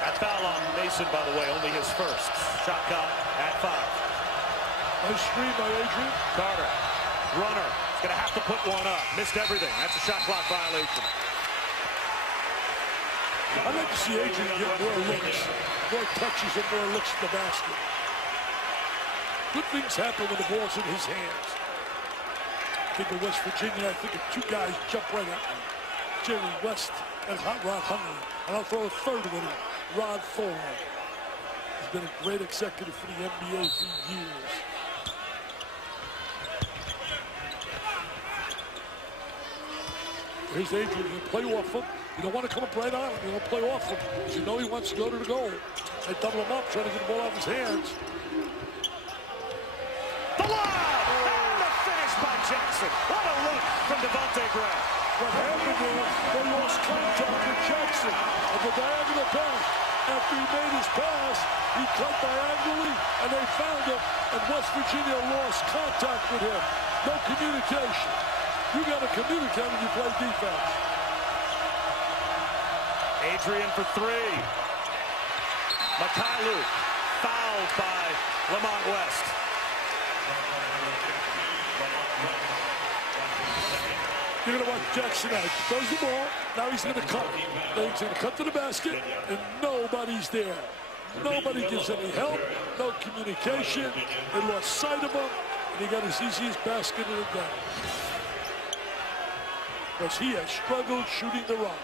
That foul on Mason, by the way, only his first. Shot clock at 5. Nice screen by Adrian. Carter, runner, is going to have to put one up. Missed everything. That's a shot clock violation. I'd like to see Adrian get more looks, more touches and more looks at the basket. Good things happen when the ball's in his hands. I think of West Virginia, I think of 2 guys jump right at me. Jerry West and Hot Rod Hundley. And I'll throw a third with him, Rod Ford. He's been a great executive for the NBA for years. Here's Adrian. You play off him. You don't want to come up right on him. You don't play off him because you know he wants to go to the goal. They double him up, trying to get the ball off his hands. The lob! And the finish by Jackson. What a look from Devontae Graham. What happened there, they lost contact with Jackson at the diagonal pass. After he made his pass, he cut diagonally, and they found him, and West Virginia lost contact with him. No communication. You got to communicate when you play defense. Adrian for 3. Mykhailiuk fouled by Lamont West. You're going to watch Jackson out. He throws the ball. Now he's going to cut. Then he's going to cut to the basket, and nobody's there. Nobody gives any help. No communication. They lost sight of him, and he got his easiest basket of the day. Because he has struggled shooting the rock.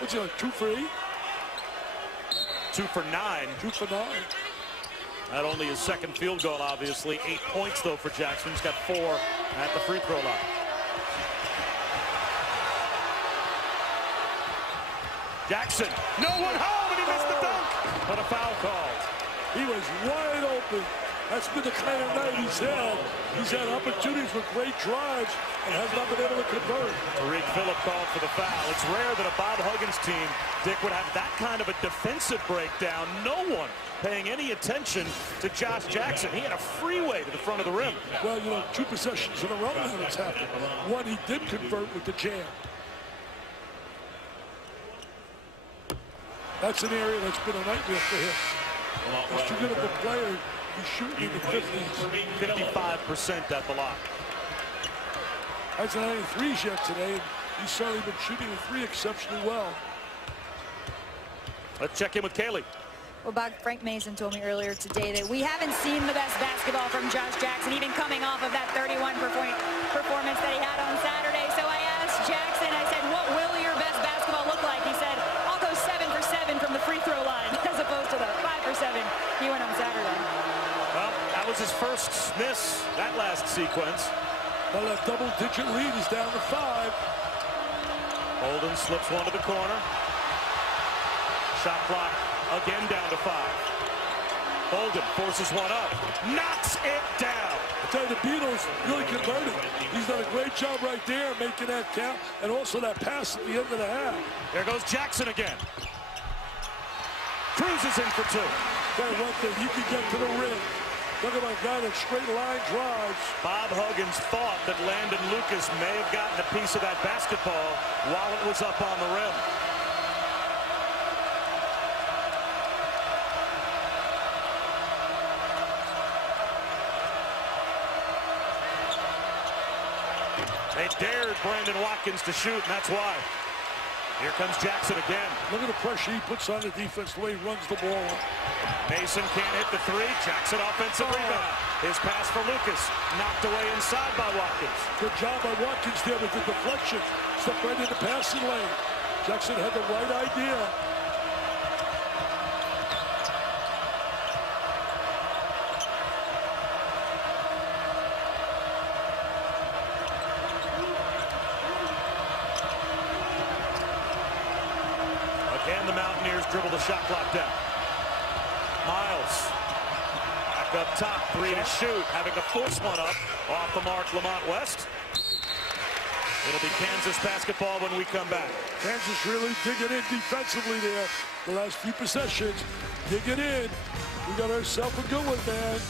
What's he like, 2 for 8? 2 for 9. 2 for 9. Not only his second field goal, obviously. 8 points, though, for Jackson. He's got 4 at the free throw line. Jackson, no one home, and he missed the dunk. But a foul called. He was wide open. That's been the kind of night he's had. He's had opportunities with great drives and has not been able to convert. Tariq Phillip called for the foul. It's rare that a Bob Huggins team, Dick, would have that kind of a defensive breakdown. No one paying any attention to Josh Jackson. He had a freeway to the front of the rim. Well, you know, 2 possessions in a row now it's happened. One he did convert with the jam. That's an area that's been a nightmare for him. He's too good of a player. He's shooting in the 50s. 55% at the line. Hasn't had any threes yet today. And he's certainly been shooting the 3 exceptionally well. Let's check in with Kaylee. Well, Bob, Frank Mason told me earlier today that we haven't seen the best basketball from Josh Jackson, even coming off of that 31-point performance that he had on Saturday. So I asked Jackson, I said, what will your best basketball look like? He said, I'll go 7 for 7 from the free throw line, as opposed to the 5 for 7 he went on Saturday. Well, that was his first miss, that last sequence. Well, that double-digit lead is down to 5. Holden slips one to the corner. Shot clock again down to 5. Holden forces one up, knocks it down. I tell you, the Beatles really converted. He's done a great job right there making that count, and also that pass at the end of the half. There goes Jackson again. Cruises in for 2. Tell you one thing, you can get to the rim. Look at my guy that straight line drives. Bob Huggins thought that Landon Lucas may have gotten a piece of that basketball while it was up on the rim. They dared Brandon Watkins to shoot, and that's why. Here comes Jackson again. Look at the pressure he puts on the defense, the way he runs the ball. Mason can't hit the three. Jackson offensive rebound. His pass for Lucas. Knocked away inside by Watkins. Good job by Watkins there with the deflection. Stepped right in the passing lane. Jackson had the right idea. Again, the Mountaineers dribble the shot clock down. Miles. Back up top, three to shoot. Having to force one up off the mark, Lamont West. It'll be Kansas basketball when we come back. Kansas really digging in defensively there. The last few possessions, digging in. We got ourselves a good one, man.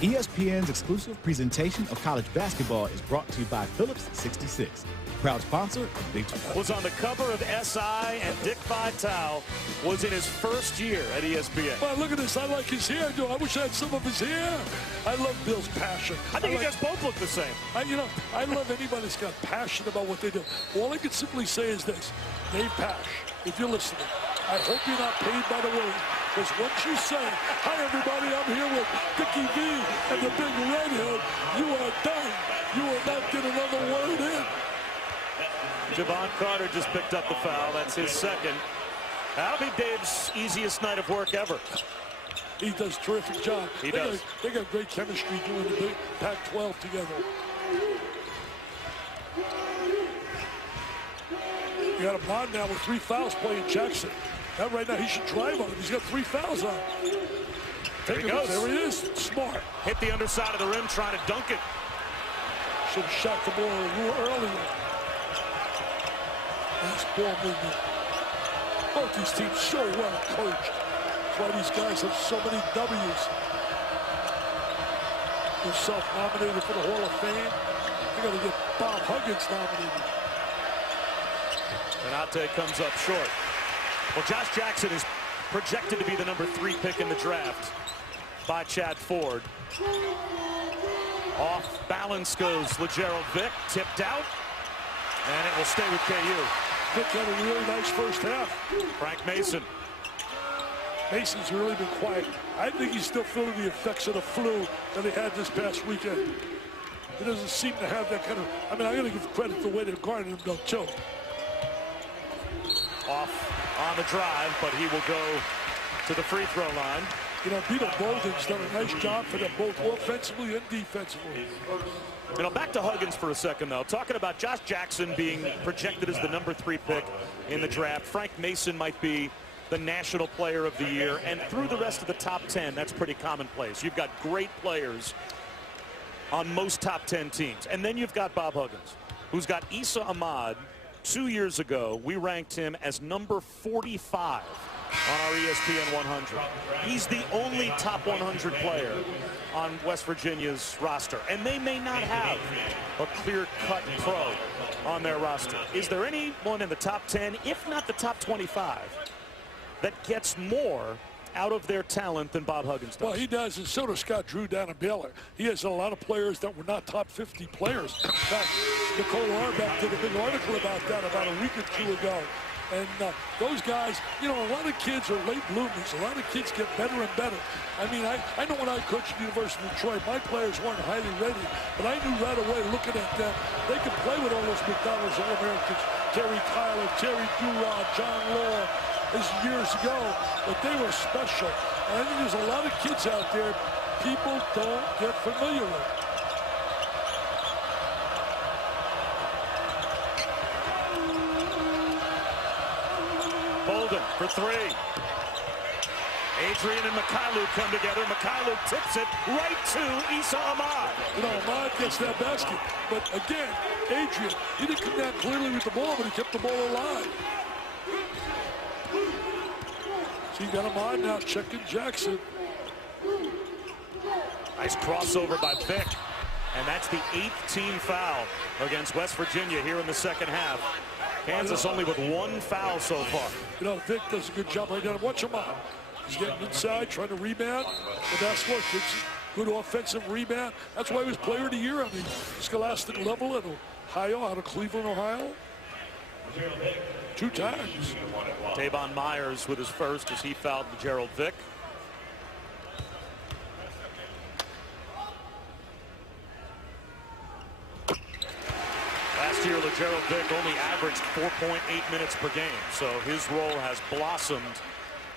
ESPN's exclusive presentation of college basketball is brought to you by Phillips 66, proud sponsor of Big 12. Was on the cover of SI, and Dick Vitale was in his first year at ESPN. Well, look at this. I like his hair, dude. I wish I had some of his hair. I love Bill's passion. I think you guys both look the same. I love anybody that's got passion about what they do. All I can simply say is this. Dave Pasch, if you're listening, I hope you're not paid by the word. Because once you say, hi, everybody, I'm here with Dickie V and the big redhead, you are done. You will not get another word in. Javon Carter just picked up the foul. That's his second. That'll be Dave's easiest night of work ever. He does a terrific job. He does. They got great chemistry doing the big Pac-12 together. You got him on now with 3 fouls playing Jackson. That right now, he should drive on him. He's got 3 fouls on him. There he goes. There he is. Smart. Hit the underside of the rim trying to dunk it. Should have shot the ball a little earlier. Nice ball movement. Both these teams so well coached. That's why these guys have so many W's. They're self-nominated for the Hall of Fame. They got to get Bob Huggins nominated. Konate comes up short. Well, Josh Jackson is projected to be the number 3 pick in the draft by Chad Ford. Off balance goes LeGerald Vick, tipped out, and it will stay with KU. Vick had a really nice first half. Frank Mason. Mason's really been quiet. I think he's still feeling the effects of the flu that he had this past weekend. He doesn't seem to have that kind of, I got to give credit to the way they've guarded him, though, too. Off on the drive, but he will go to the free throw line. Beetle Bolden's done a nice job for them both offensively and defensively. Back to Huggins for a second, though. Talking about Josh Jackson being projected as the number 3 pick in the draft. Frank Mason might be the National Player of the Year, and through the rest of the top 10, that's pretty commonplace. You've got great players on most top 10 teams. And then you've got Bob Huggins, who's got Issa Ahmad. 2 years ago, we ranked him as number 45 on our ESPN 100. He's the only top 100 player on West Virginia's roster, and they may not have a clear-cut pro on their roster. Is there anyone in the top 10, if not the top 25, that gets more out of their talent than Bob Huggins does? Well, he does, and so does Scott Drew down in Baylor. He has a lot of players that were not top 50 players. In fact, Nicole Auerbach did a big article about that about a week or 2 ago. And those guys, a lot of kids are late bloomers. A lot of kids get better and better. I know when I coached at the University of Detroit, my players weren't highly rated, but I knew right away looking at them, they could play with all those McDonald's All-Americans. Terry Tyler, Terry Durod, John Law. This is years ago, but they were special. And I think there's a lot of kids out there people don't get familiar with. Bolden for 3. Adrian and Mykhailiuk come together. Mykhailiuk tips it right to Issa Ahmad. Ahmad gets that basket. But again, Adrian, he didn't come down clearly with the ball, but he kept the ball alive. So you got him on now, checking Jackson. Nice crossover by Vick. And that's the 8th team foul against West Virginia here in the second half. Kansas only with 1 foul so far. You know, Vick does a good job right now. Watch him out. He's getting inside, trying to rebound. The basketball gets good offensive rebound. That's why he was Player of the Year on the Scholastic level at Ohio, out of Cleveland, Ohio. 2 times. Tavon Myers with his first as he fouled Gerald Vick. Last year, Gerald Vick only averaged 4.8 minutes per game, so his role has blossomed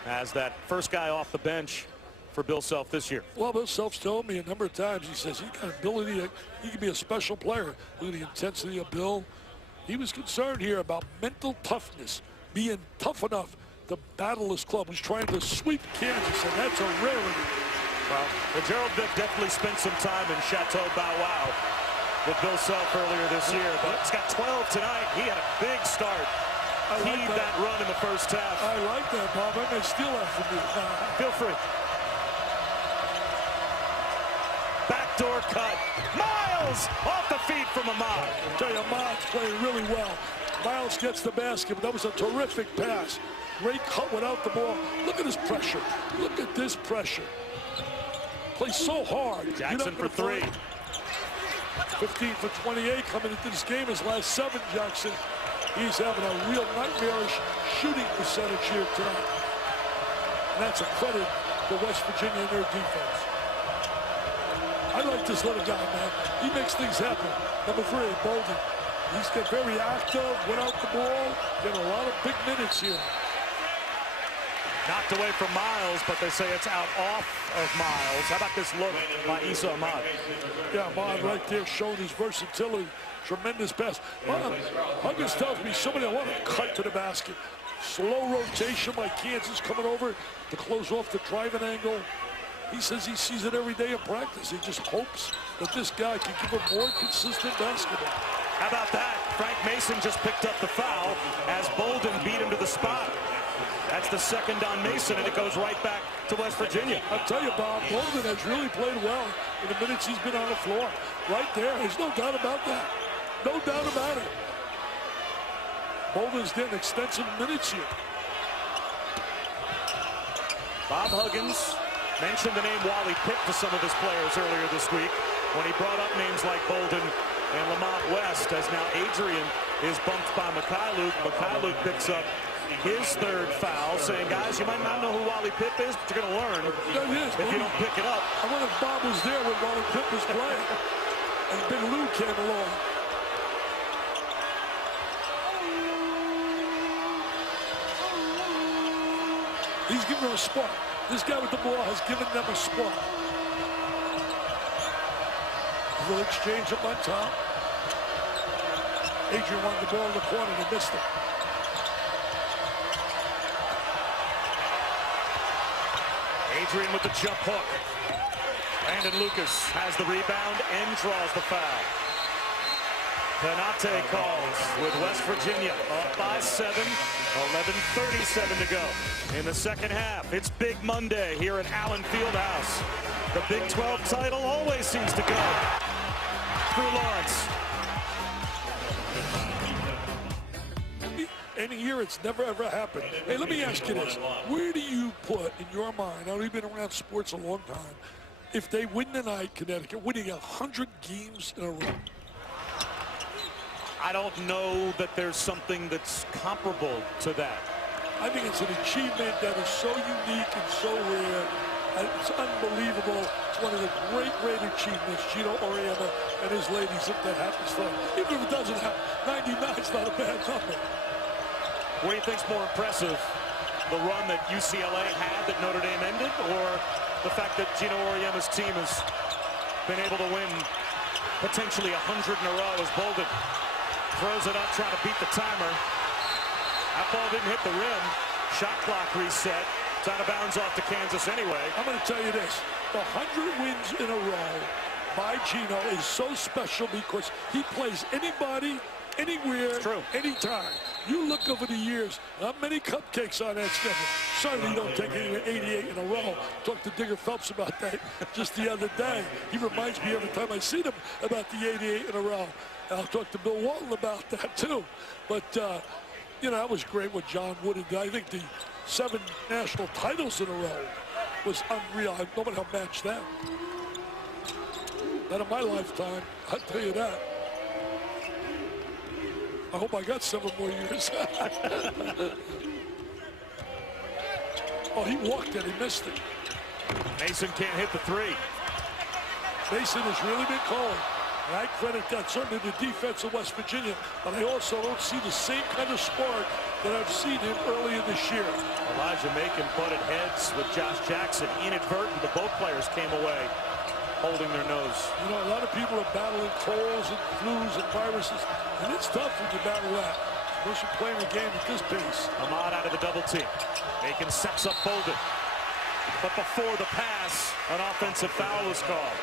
as that first guy off the bench for Bill Self this year. Well, Bill Self's told me a number of times, he says he's got ability, he can be a special player. Look at the intensity of Bill. He was concerned here about mental toughness, being tough enough to battle his club. He's trying to sweep Kansas, and that's a rarity. Well, Gerald Vick definitely spent some time in Chateau Bow Wow with Bill Self earlier this year, but he's got 12 tonight. He had a big start. Heed that run in the first half. I like that, Bob. I may steal that from you. Feel free. Backdoor cut. Miles off the feet from Ahmad. I tell you, Ahmad's playing really well. Miles gets the basket, but that was a terrific pass. Great cut without the ball. Look at his pressure. Look at this pressure. Plays so hard. Jackson for 3. 15 for 28 coming into this game. His last 7, Jackson. He's having a real nightmarish shooting percentage here tonight. And that's a credit to West Virginia and their defense. I like this little guy, man. He makes things happen. Number 3, Bolden. He's got very active, without the ball, getting a lot of big minutes here. Knocked away from Miles, but they say it's out off of Miles. How about this look by Issa Ahmad? Yeah, Ahmad right there showing his versatility. Tremendous pass. Huggins tells me somebody I want to cut to the basket. Slow rotation by Kansas coming over to close off the driving angle. He says he sees it every day in practice. He just hopes that this guy can give him more consistent basketball. How about that? Frank Mason just picked up the foul as Bolden beat him to the spot. That's the second on Mason, and it goes right back to West Virginia. I'll tell you, Bob, Bolden has really played well in the minutes he's been on the floor. Right there, there's no doubt about that. No doubt about it. Bolden's getting extensive minutes here. Bob Huggins mentioned the name Wally Pitt to some of his players earlier this week when he brought up names like Bolden and Lamont West, as now Adrian is bumped by Mikhailuk. Mikhailuk picks up his 3rd foul, saying, guys, you might not know who Wally Pitt is, but you're going to learn if you don't pick it up. I wonder if Bob was there when Wally Pitt was playing and Big Lou came along. He's giving them a spark. This guy with the ball has given them a spark. Little exchange up on top. Adrian wanted the ball in the corner and missed it. Adrian with the jump hook. Brandon Lucas has the rebound and draws the foul. Penate calls with West Virginia up by 7. 11:37 to go in the second half. It's Big Monday here at Allen Fieldhouse. The Big 12 title always seems to go through Lawrence. Any year it's never ever happened. Hey, let me ask you this. Where do you put in your mind, I know you've been around sports a long time, if they win tonight, Connecticut, winning 100 games in a row? I don't know that there's something that's comparable to that. I think it's an achievement that is so unique and so rare. And it's unbelievable. It's one of the great, great achievements. Gino Auriemma and his ladies, if that happens for them. Even if it doesn't happen, 99 is not a bad number. What do you think's more impressive? The run that UCLA had that Notre Dame ended, or the fact that Gino Auriemma's team has been able to win potentially 100 in a row as Bolden throws it up, trying to beat the timer. That ball didn't hit the rim. Shot clock reset. It's out of bounds off to Kansas anyway. I'm going to tell you this. The 100 wins in a row by Gino is so special because he plays anybody anywhere, anytime. You look over the years, not many cupcakes on that schedule. Certainly don't take 88 in a row. Talked to Digger Phelps about that just the other day. He reminds me every time I see him about the 88 in a row. I'll talk to Bill Walton about that too. But, you know, that was great what John Wooden did. I think the 7 national titles in a row was unreal. Nobody will match that. Not in my lifetime, I'll tell you that. I hope I got 7 more years. Oh, he walked it, he missed it. Mason can't hit the 3. Mason has really been cold. And I credit that certainly the defense of West Virginia, but I also don't see the same kind of spark that I've seen him earlier this year. Elijah Macon butted heads with Josh Jackson. Inadvertent, but both players came away holding their nose. You know, a lot of people are battling colds and flus and viruses, and it's tough when you battle that. Once you're playing a game at this pace. Ahmad out of the double team. Macon sets up Bolden. But before the pass, an offensive foul was called.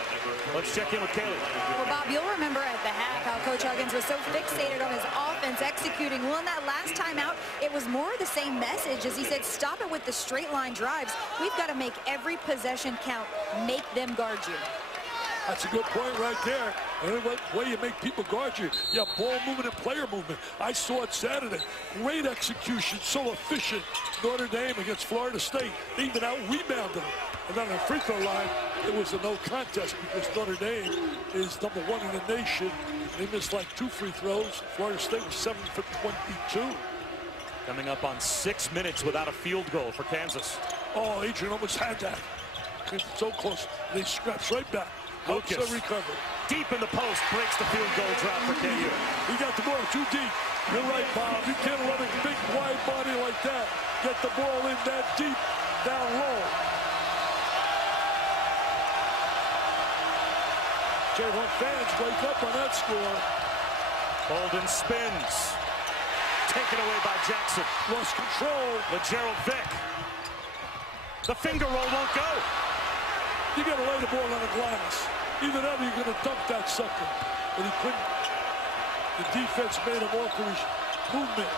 Let's check in with Kaylee. Well, Bob, you'll remember at the half how Coach Huggins was so fixated on his offense executing. Well, in that last time out, it was more of the same message as he said, stop it with the straight line drives. We've got to make every possession count. Make them guard you. That's a good point right there. And the way you make people guard you, you have ball movement and player movement. I saw it Saturday. Great execution, so efficient. Notre Dame against Florida State. They even out-rebounded them. And then on the free throw line, it was a no contest because Notre Dame is #1 in the nation. They missed like 2 free throws. Florida State was 7 for 22. Coming up on 6 minutes without a field goal for Kansas. Oh, Adrian almost had that. So close. They scratched right back. Lucas recover. Deep in the post, breaks the field goal drop for KU. He got the ball too deep. You're right, Bob. You can't let a big wide body like that get the ball in that deep, down low. Jayhawk fans wake up on that score. Bolden spins. Taken away by Jackson. Lost control. LeGerald Vick. The finger roll won't go. You got to lay the ball on the glass. Either that or you're going to dunk that sucker. But he couldn't. The defense made him alter his movement.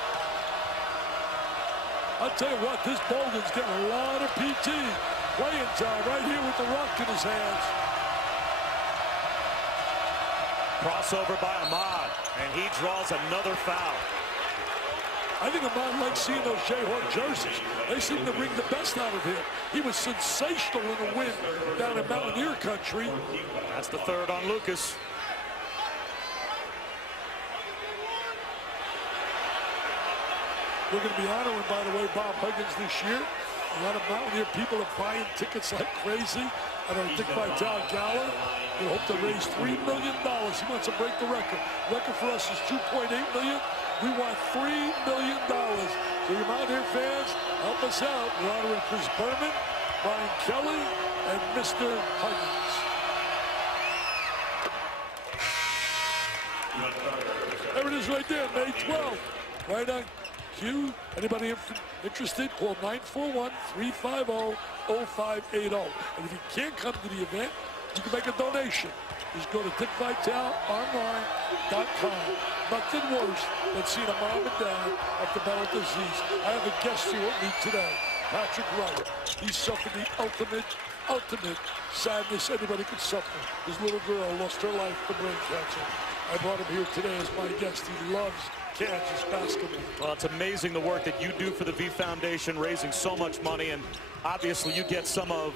I'll tell you what, this Bolden's getting a lot of PT. Playing time right here with the rock in his hands. Crossover by Ahmad, and he draws another foul. I think Ahmad likes seeing those Jayhawk jerseys. They seem to bring the best out of him. He was sensational in the win down in Mountaineer country. That's the 3rd on Lucas. We're going to be honoring, by the way, Bob Huggins this year. A lot of Mountaineer people are buying tickets like crazy at our Dick Vitale Gala. We hope to raise $3 million. He wants to break the record. Record for us is $2.8 million. We want $3 million. So you Mountaineer fans, help us out. We're honoring Chris Berman, Brian Kelly, and Mr. Huggins. There it is right there, May 12th. Right on cue. Anybody interested, call 941-350-0580. And if you can't come to the event, you can make a donation. Just go to dickvitaleonline.com. Nothing worse than seeing a mom and dad have to battle disease. I have a guest here with me today, Patrick Wright. He suffered the ultimate sadness anybody could suffer. His little girl lost her life to brain cancer. I brought him here today as my guest. He loves Kansas basketball. Well, it's amazing the work that you do for the V Foundation, raising so much money, and obviously you get some of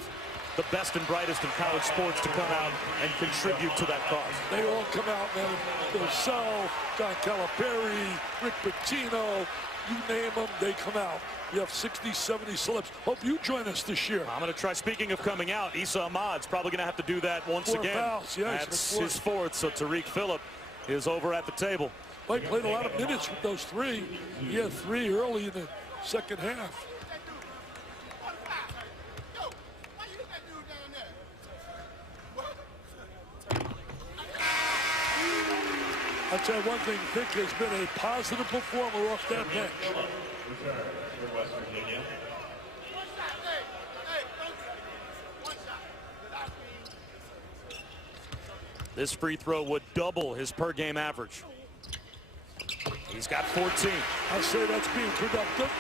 the best and brightest in college sports to come out and contribute to that cause. They all come out, man. Yourself, John Calipari, Rick Pitino, you name them, they come out. You have 60, 70 celebs. Hope you join us this year. I'm going to try. Speaking of coming out, Issa Ahmad's probably going to have to do that once 4 again. Fouls. Yes, that's his 4th, so Tariq Phillip is over at the table. Mike played a lot of minutes with those 3. He had 3 early in the second half. I'll tell you one thing, Vic has been a positive performer off that bench. This free throw would double his per-game average. He's got 14. I say that's being productive.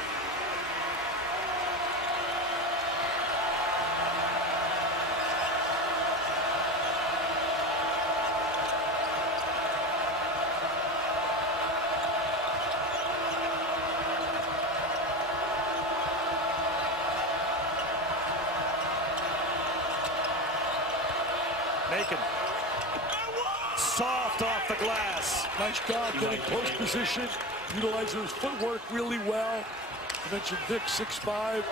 Macon. Soft off the glass. Nice job getting post position, utilizing his footwork really well. I mentioned Vic, 6'5",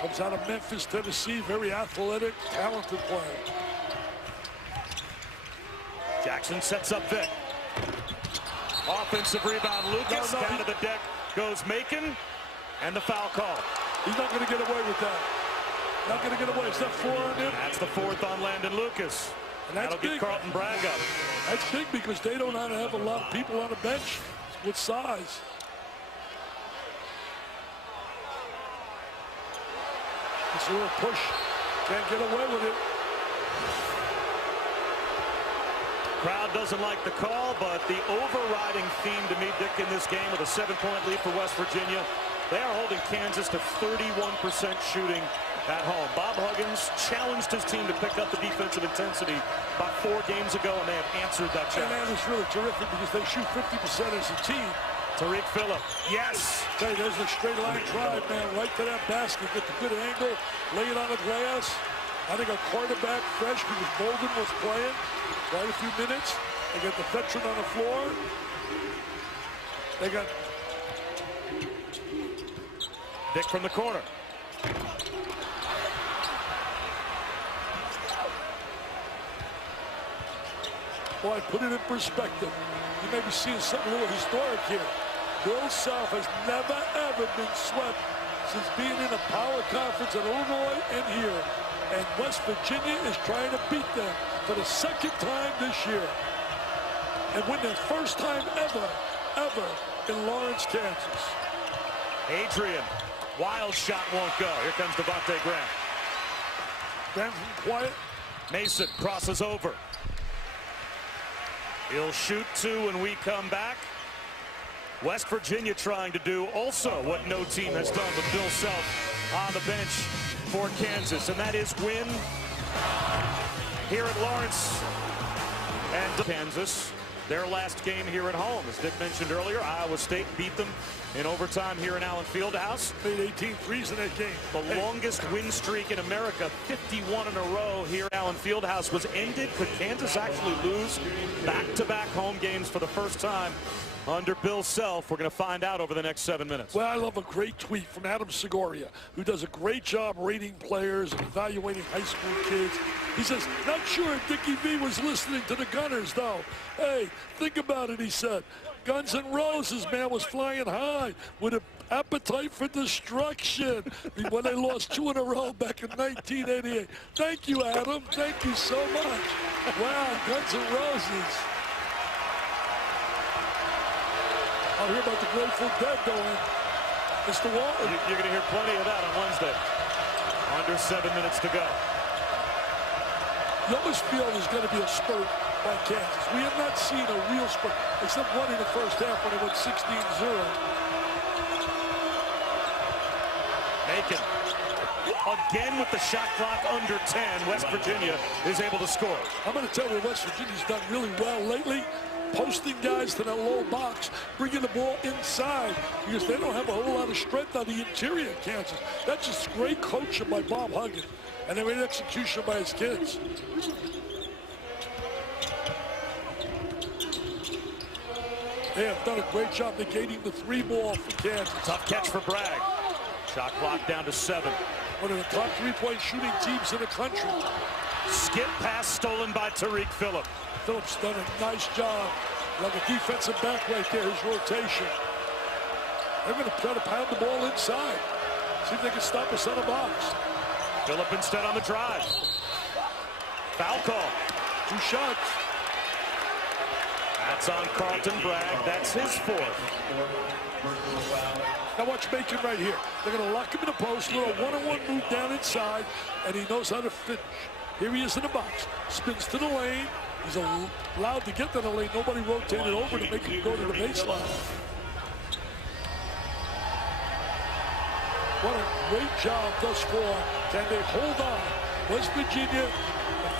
comes out of Memphis, Tennessee, very athletic, talented player. Jackson sets up Vic. Offensive rebound, Lucas. Down to the deck goes Macon, and the foul call. He's not going to get away with that. Not going to get away. Is that 4 on him? That's the 4th on Landon Lucas. And that's That'll get Carlton Bragg up. That's big because they don't have a lot of people on the bench with size. It's a little push. Can't get away with it. Crowd doesn't like the call, but the overriding theme to me, Dick, in this game with a 7-point lead for West Virginia, they are holding Kansas to 31% shooting at home. Bob Huggins challenged his team to pick up the defensive intensity about 4 games ago, and they have answered that challenge. And that is really terrific because they shoot 50% as a team. Tariq Phillip, yes. Okay, there's a straight line drive, man, right to that basket. Get the good angle, lay it on the glass. I think a quarterback fresh because Bolden was playing quite a few minutes. They got the veteran on the floor. They got Dick from the corner. Boy, put it in perspective. You may be seeing something a little historic here. Bill Self has never, ever been swept since being in a power conference at Illinois and here. And West Virginia is trying to beat them for the 2nd time this year. And win their first time ever in Lawrence, Kansas. Adrian, wild shot won't go. Here comes Devontae Graham. Graham from quiet. Mason crosses over. He'll shoot 2 when we come back. West Virginia trying to do also what no team has done with Bill Self on the bench for Kansas, and that is win here at Lawrence. And Kansas, their last game here at home. As Dick mentioned earlier, Iowa State beat them in overtime here in Allen Fieldhouse. Made 18 threes in that game. The longest win streak in America, 51 in a row here at Allen Fieldhouse, was ended. Could Kansas actually lose back-to-back home games for the first time under Bill Self? We're going to find out over the next 7 minutes. Well, I love a great tweet from Adam Segoria, who does a great job rating players and evaluating high school kids. He says, not sure if Dickie V was listening to the Gunners, though. Hey, think about it, he said. Guns N' Roses, man, was flying high with an appetite for destruction when they lost 2 in a row back in 1988. Thank you, Adam. Thank you so much. Wow, Guns N' Roses. I'll hear about the Grateful Dead going. Mr. Walton. You're going to hear plenty of that on Wednesday. Under 7 minutes to go. You almost feel there's going to be a spurt by Kansas. We have not seen a real spurt, except one in the first half when it went 16-0. Macon. Again with the shot clock under 10. West Virginia is able to score. I'm going to tell you, West Virginia's done really well lately, posting guys to that low box, bringing the ball inside, because they don't have a whole lot of strength on the interior of Kansas. That's just great coaching by Bob Huggins, and then great execution by his kids. They have done a great job negating the 3 ball for Kansas. Tough catch for Bragg. Shot clock down to 7. One of the top 3-point shooting teams in the country. Skip pass stolen by Tariq Phillip. Phillips done a nice job. Like a defensive back right there, his rotation. They're going to try to pound the ball inside. See if they can stop us on the box. Phillip instead on the drive. Foul call. 2 shots. That's on Carlton Bragg. That's his 4th. Now watch Macon right here. They're going to lock him in the post, little one-on-one move down inside, and he knows how to finish. Here he is in the box. Spins to the lane. He's allowed to get to the lane. Nobody rotated over to make him go to the baseline. What a great job thus far. Can they hold on? West Virginia,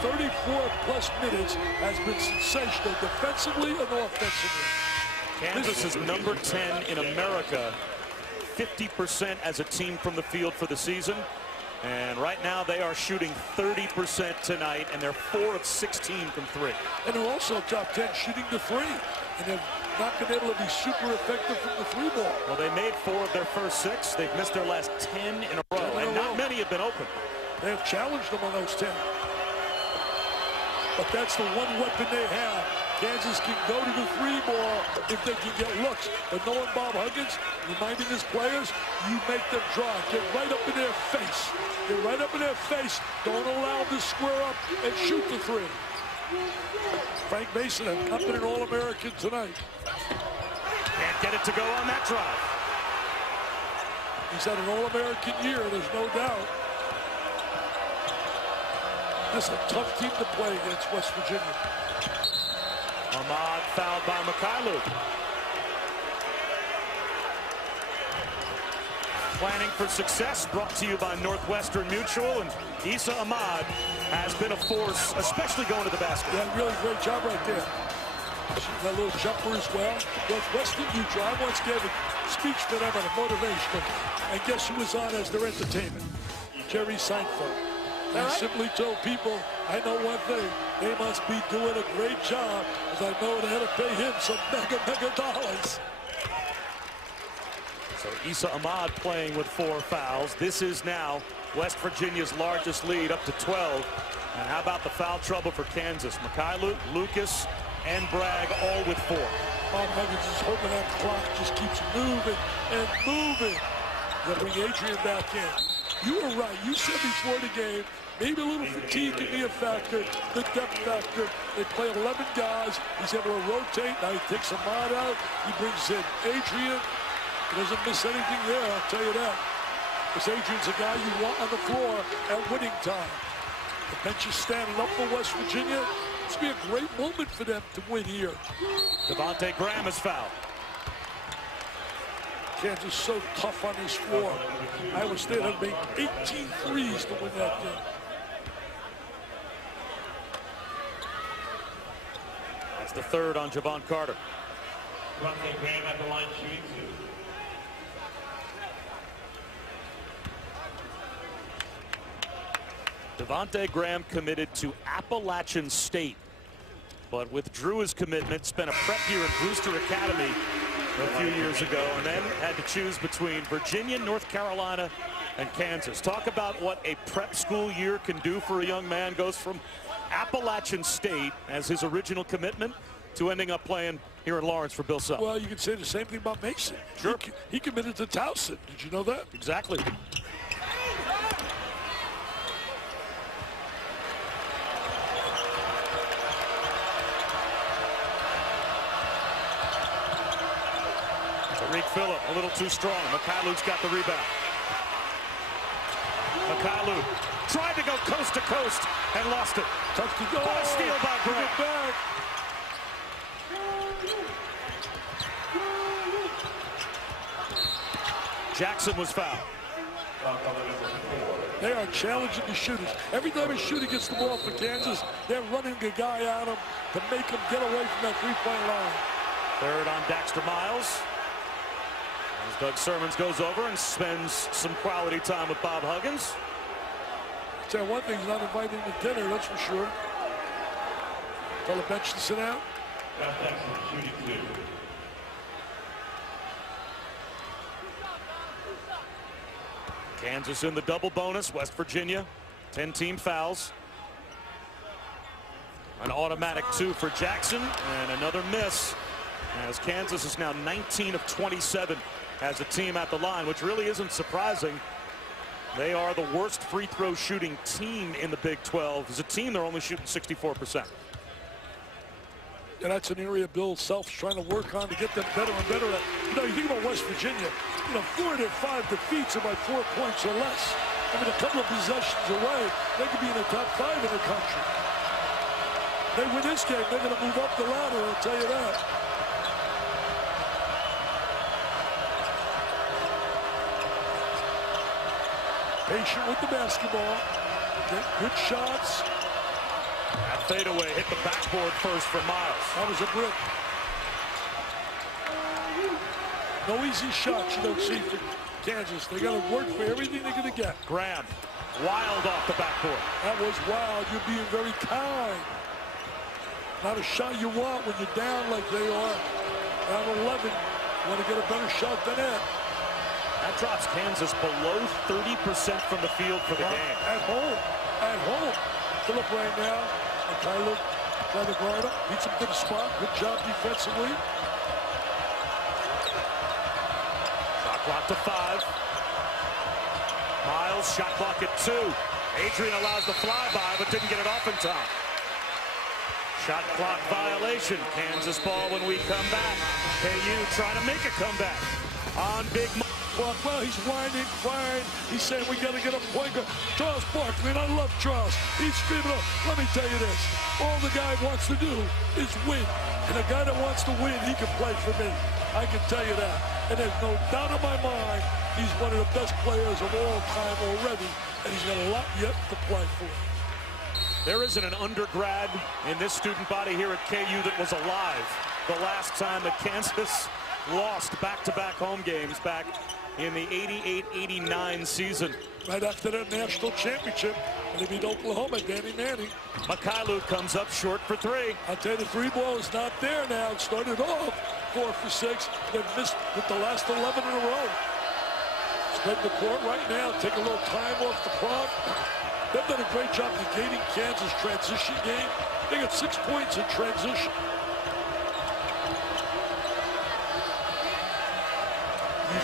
the 34-plus minutes, has been sensational defensively and offensively. Kansas is number 10 in America, 50% as a team from the field for the season. And right now they are shooting 30% tonight, and they're 4 of 16 from 3. And they're also top 10 shooting the 3. And they've not been able to be super effective from the 3 ball. Well, they made 4 of their first 6. They've missed their last 10 in a row, and not many have been open. They have challenged them on those 10. But that's the one weapon they have. Kansas can go to the 3 ball if they can get looks. But knowing Bob Huggins, reminding his players, you make them drive. Get right up in their face. Get right up in their face. Don't allow them to square up and shoot the 3. Frank Mason has not been an All-American tonight. Can't get it to go on that drive. He's had an All-American year, there's no doubt. This is a tough team to play against West Virginia. Ahmad fouled by Mykhailiuk. Planning for success brought to you by Northwestern Mutual, and Issa Ahmad has been a force, especially going to the basket. Yeah, really great job right there. That little jumper as well. Northwestern Mutual, I once gave a speech to them on a motivational, and guess who was on as their entertainment? Jerry Seinfeld. He simply told people, I know one thing, they must be doing a great job, because I know they had to pay him some mega dollars. So Issa Ahmad playing with 4 fouls. This is now West Virginia's largest lead, up to 12. And how about the foul trouble for Kansas? Mykhailiuk, Lucas, and Bragg all with 4. Bob Huggins is hoping that clock just keeps moving and moving. They'll bring Adrian back in. You were right. You said before the game, maybe a little fatigue can be a factor, the depth factor. They play 11 guys. He's able to rotate. Now he takes Ahmad out. He brings in Adrian. He doesn't miss anything there, I'll tell you that. Because Adrian's a guy you want on the floor at winning time. The bench is standing up for West Virginia. It's be a great moment for them to win here. Devontae Graham is fouled. Kansas so tough on this floor. Iowa State had made 18 threes to win that game. That's the 3rd on Javon Carter. Devontae Graham at the line shooting 2. Devontae Graham committed to Appalachian State, but withdrew his commitment, spent a prep year at Brewster Academy a few years ago, and then had to choose between Virginia, North Carolina, and Kansas. Talk about what a prep school year can do for a young man. Goes from Appalachian State as his original commitment to ending up playing here in Lawrence for Bill Self. Well, you can say the same thing about Mason. Sure. He committed to Towson. Did you know that? Exactly. Tariq Phillip a little too strong. Mykhailiuk's got the rebound. Mykhailiuk tried to go coast to coast and lost it. Tough to go. What a steal by Graham. Jackson was fouled. They are challenging the shooters. Every time a shooter gets the ball for Kansas, they're running a guy at him to make him get away from that three-point line. 3rd on Daxter Miles. As Doug Sermons goes over and spends some quality time with Bob Huggins. I'll tell you one thing, he's not invited him to dinner, that's for sure. Tell the bench to sit down. Shooting 2. Kansas in the double bonus. West Virginia, 10-team fouls. An automatic 2 for Jackson, and another miss, as Kansas is now 19 of 27 as a team at the line, which really isn't surprising. They are the worst free throw shooting team in the Big 12. As a team, they're only shooting 64%. And that's an area Bill Self's trying to work on to get them better and better at. You know, you think about West Virginia, 4 of their 5 defeats are by 4 points or less. I mean, a couple of possessions away, they could be in the top 5 in the country. they win this game, they're going to move up the ladder, I'll tell you that. Patient with the basketball. Get good shots. That fadeaway hit the backboard first for Miles. That was a brick. No easy shots you don't see for Kansas. They got to work for everything they're going to get. Graham, wild off the backboard. That was wild. You're being very kind. Not a shot you want when you're down like they are. Down 11. You want to get a better shot than that. That drops Kansas below 30% from the field for the game. At home. At home. Phillip right now. Tyler trying to guard him. Beats him to the spot. Good job defensively. Shot clock to 5. Miles, shot clock at 2. Adrian allows the flyby, but didn't get it off in time. Shot clock violation. Kansas ball when we come back. KU trying to make a comeback on Big Mike. Well, he's whining, crying. He's saying we got to get a point guard. Charles Barkley, and I love Charles. He's screaming up. Let me tell you this. All the guy wants to do is win. And a guy that wants to win, he can play for me. I can tell you that. And there's no doubt in my mind, he's one of the best players of all time already. And he's got a lot yet to play for. There isn't an undergrad in this student body here at KU that was alive the last time that Kansas lost back-to-back home games back in the 88-89 season. Right after that national championship, when they beat Oklahoma, Danny Manning. Mykhailiuk comes up short for 3. I'll tell you, the 3 ball is not there now. It started off 4 for 6. They've missed with the last 11 in a row. Spread the court right now. Take a little time off the clock. They've done a great job negating Kansas' transition game. They got 6 points in transition.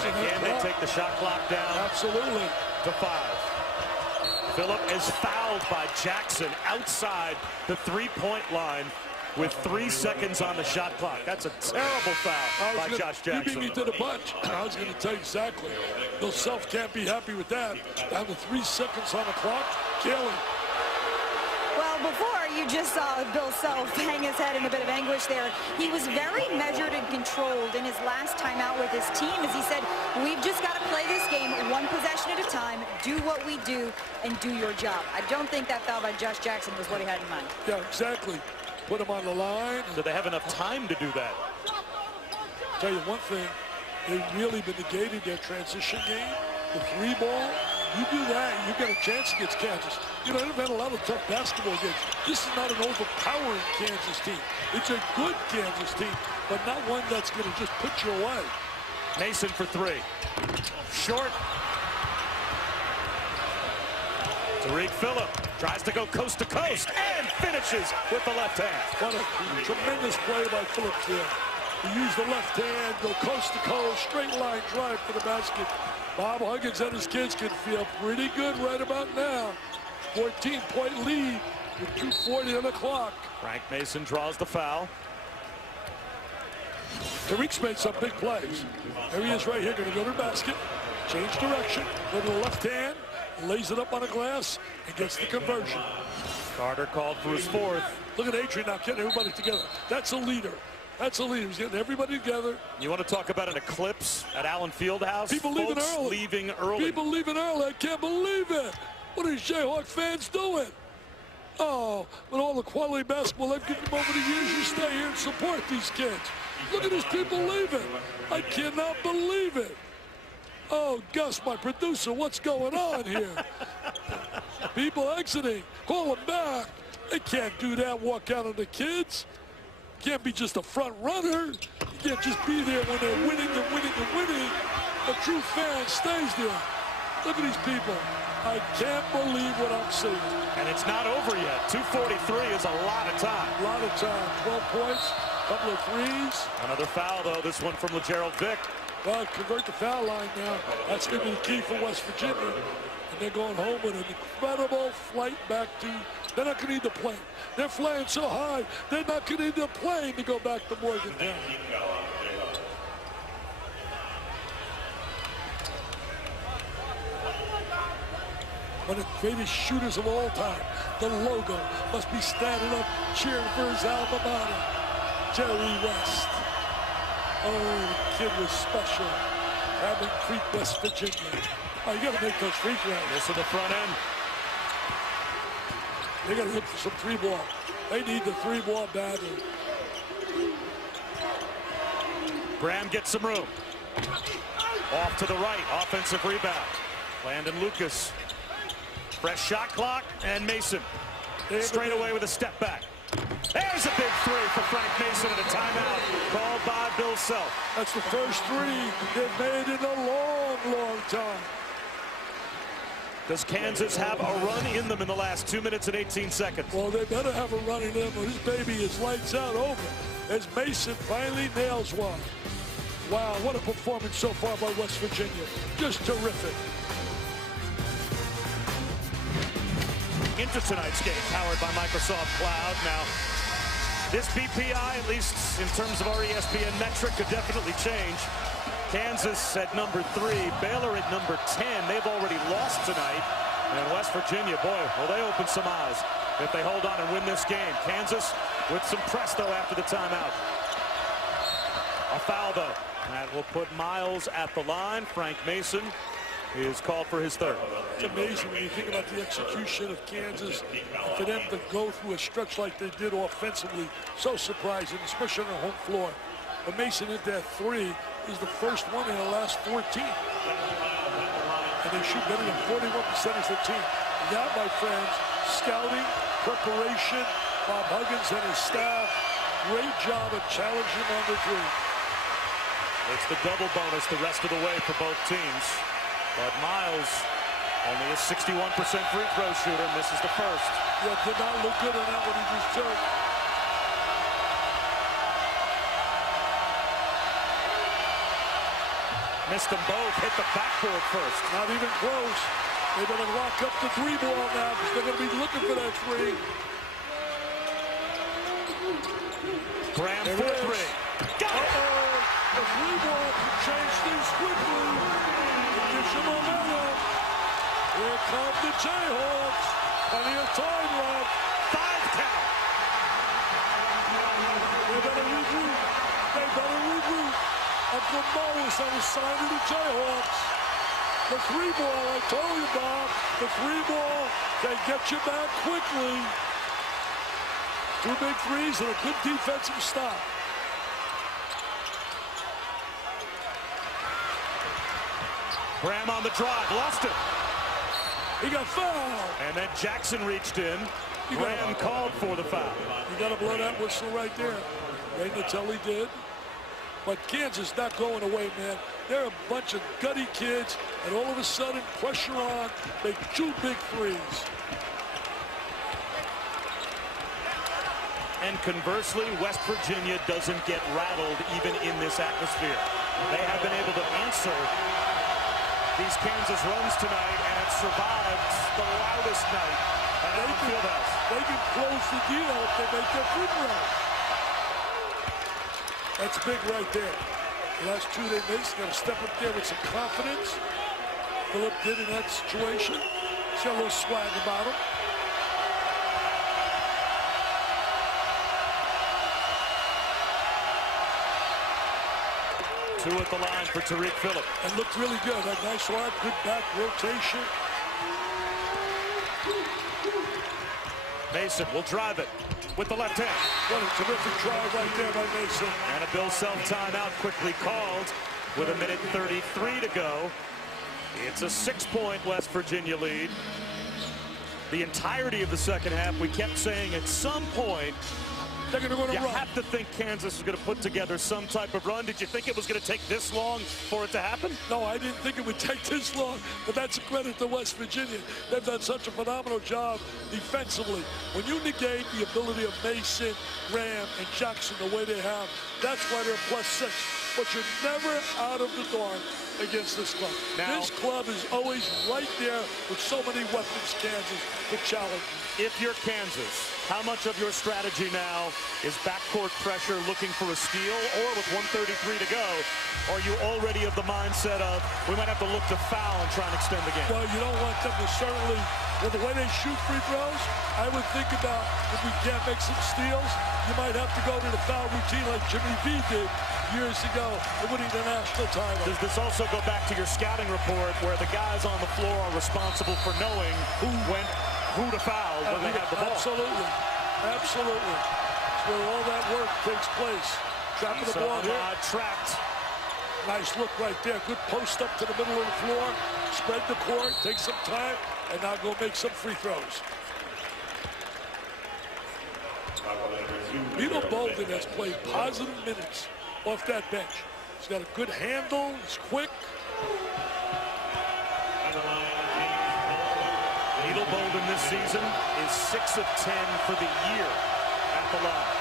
Again, they take the shot clock down. Absolutely. To 5. Phillip is fouled by Jackson outside the 3-point line with 3 seconds on the shot clock. That's a terrible foul by Josh Jackson. You beat me to the bunch. I was going to tell you exactly. Bill Self can't be happy with that. Down to 3 seconds on the clock. Kelly. Well, before you just saw Bill Self hang his head in a bit of anguish there. He was very measured and controlled in his last time out with his team, as he said, we've just got to play this game 1 possession at a time, do what we do, and do your job. I don't think that foul by Josh Jackson was what he had in mind. Yeah, exactly. Put him on the line. Do they have enough time to do that? Tell you one thing, they've really been negating their transition game. The 3 ball, you do that, you get a chance against Kansas. You know, they've had a lot of tough basketball games. This is not an overpowering Kansas team. It's a good Kansas team, but not one that's going to just put you away. Mason for 3. Short. Tariq Phillip tries to go coast to coast and finishes with the left hand. What a tremendous play by Phillip there. He used the left hand, go coast to coast, straight line drive for the basket. Bob Huggins and his kids can feel pretty good right about now. 14-point lead with 2:40 on the clock. Frank Mason draws the foul. Tariq's made some big plays. There he is right here, going to go to the basket, change direction, go to the left hand, lays it up on the glass, and gets the conversion. Carter called for his 4th. Look at Adrian now getting everybody together. That's a leader. That's a leader. He's getting everybody together. You want to talk about an eclipse at Allen Fieldhouse? People leaving early. Leaving early. People leaving early. I can't believe it. What are these Jayhawk fans doing? Oh, with all the quality basketball they've given them over the years, you stay here and support these kids. Look at these people leaving. I cannot believe it. Oh, Gus, my producer, what's going on here? People exiting. Call them back. They can't do that, walk out on the kids. Can't be just a front runner. You can't just be there when they're winning and winning and winning. A true fan stays there. Look at these people. I can't believe what I'm seeing. And it's not over yet. 2:43 is a lot of time. A lot of time. 12 points, couple of threes. Another foul, though, this one from LeGerald Vick. Well, convert the foul line now. That's going to be the key for West Virginia. And they're going home with an incredible flight back to, they're not going to need the plane. They're flying so high, they're not going to need the plane to go back to Morgantown. one of the greatest shooters of all time. The logo must be standing up, cheering for his alma mater, Jerry West. Oh, the kid was special. Cabot Creek, West Virginia. Oh, you got to make those free throws. This is the front end. They got to look for some three ball. They need the three ball badly. Graham gets some room. Off to the right, offensive rebound. Landon Lucas. Fresh shot clock, and Mason straight away with a step back. There's a big three for Frank Mason at a timeout called by Bill Self. That's the first three they've made in a long, long time. Does Kansas have a run in them in the last 2 minutes and 18 seconds? Well, they better have a run in them, or this baby is lights out over as Mason finally nails one. Wow, what a performance so far by West Virginia. Just terrific. Into tonight's game, powered by Microsoft Cloud. Now, this BPI, at least in terms of our ESPN metric, could definitely change. Kansas at number 3, Baylor at number 10. They've already lost tonight. And West Virginia, boy, will they open some eyes if they hold on and win this game. Kansas with some presto after the timeout. A foul, though. That will put Miles at the line. Frank Mason is called for his third. It's amazing when you think about the execution of Kansas. For them to go through a stretch like they did offensively, so surprising, especially on their home floor. But Mason hit that three. Is the first one in the last 14. And they shoot better than 41% as a team. And that, my friends, scouting, preparation, Bob Huggins and his staff, great job of challenging him on the three. It's the double bonus the rest of the way for both teams. But Miles, only a 61% free throw shooter, misses the first. Yeah, did not look good on that one he just took. Missed them both, hit the backboard first. Not even close. They better lock up the three ball now because they're going to be looking for that three. Graham for three. Got it! The three ball can change things quickly. It gives you momentum. Here come the Jayhawks. Plenty of time left. 5 count. They better regroup. They better regroup. Uncle Mo is on the side of the Jayhawks. The three ball, I told you, Bob, the three ball can get you back quickly. 2 big threes and a good defensive stop. Graham on the drive, lost it. He got fouled. And then Jackson reached in. Graham called for the foul. You got to blow that whistle right there. Ray Natelli did. But Kansas not going away, man. They're a bunch of gutty kids, and all of a sudden, pressure on, make 2 big threes. And conversely, West Virginia doesn't get rattled even in this atmosphere. They have been able to answer these Kansas runs tonight and have survived the loudest night at Allen Fieldhouse. They can close the deal if they make their free throws. That's big right there. The last 2 they missed. Got to step up there with some confidence. Phillip did in that situation. He's got a little swag about him. Two at the line for Tariq Phillip. And looked really good. That nice arc, good back rotation. Mason will drive it with the left hand. What a terrific drive right there by Mason. And a Bill Self timeout quickly called with 1:33 to go. It's a 6-point West Virginia lead. The entirety of the second half, we kept saying at some point, they're going to go to you run. have to think Kansas is going to put together some type of run. Did you think it was going to take this long for it to happen? No, I didn't think it would take this long, but that's a credit to West Virginia. They've done such a phenomenal job defensively. When you negate the ability of Mason, Graham, and Jackson the way they have, that's why they're +6. But you're never out of the dark against this club. Now, this club is always right there with so many weapons, Kansas, to challenge you. If you're Kansas, How much of your strategy now is backcourt pressure looking for a steal, or with 1:33 to go, are you already of the mindset of we might have to look to foul and try and extend the game? Well, you don't want them to certainly, with the way they shoot free throws, I would think about if we can't make some steals, you might have to go to the foul routine like Jimmy V did years ago, winning the national title. Does this also go back to your scouting report where the guys on the floor are responsible for knowing who to foul when they have the ball? Absolutely. Absolutely. It's where all that work takes place. Trapping the ball here. Trapped. Nice look right there. Good post up to the middle of the floor. Spread the court, take some time, and now go make some free throws. Vito Bolden has played positive minutes off that bench. He's got a good handle. He's quick. Vito Bolden this season is 6 of 10 for the year at the line.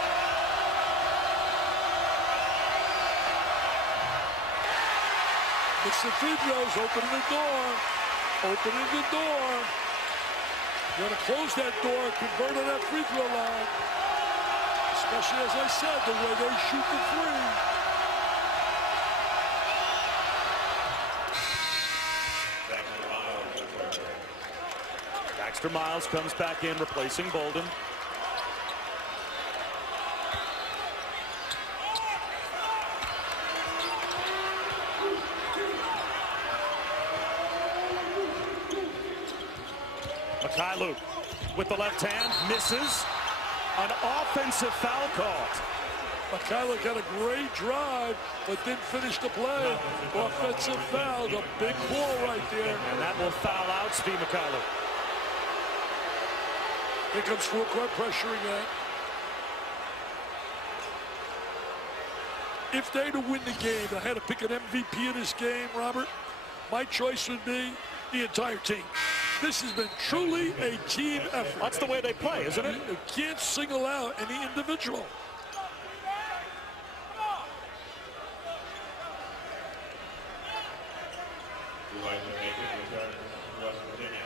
It's the free throws, opening the door. Opening the door. You want to close that door, convert on that free throw line. Especially, as I said, the way they shoot the three. Baxter Miles comes back in, replacing Bolden. Mykhailiuk with the left hand, misses. An offensive foul called. Mykhailiuk had a great drive, but didn't finish the play. Offensive foul, a big ball right there. And that will foul out Steve Mykhailiuk. Here comes full court pressure again. If they're to win the game, I had to pick an MVP of this game, Robert. My choice would be the entire team. This has been truly a team effort. That's the way they play, isn't it? You can't single out any individual.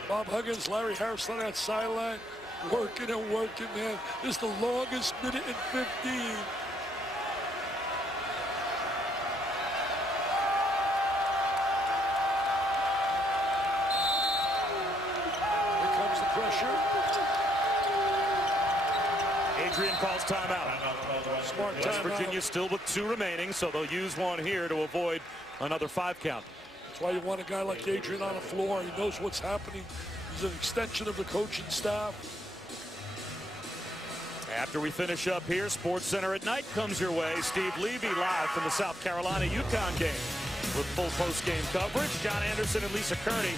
Bob Huggins, Larry Harris on that sideline, working and working, man. This is the longest minute and 15. Adrian calls timeout. Smart West timeout. Virginia still with 2 remaining, so they'll use one here to avoid another 5 count. That's why you want a guy like Adrian on the floor. He knows what's happening. He's an extension of the coaching staff. After we finish up here, Sports Center at Night comes your way. Steve Levy live from the South Carolina-UConn game with full post-game coverage. John Anderson and Lisa Kearney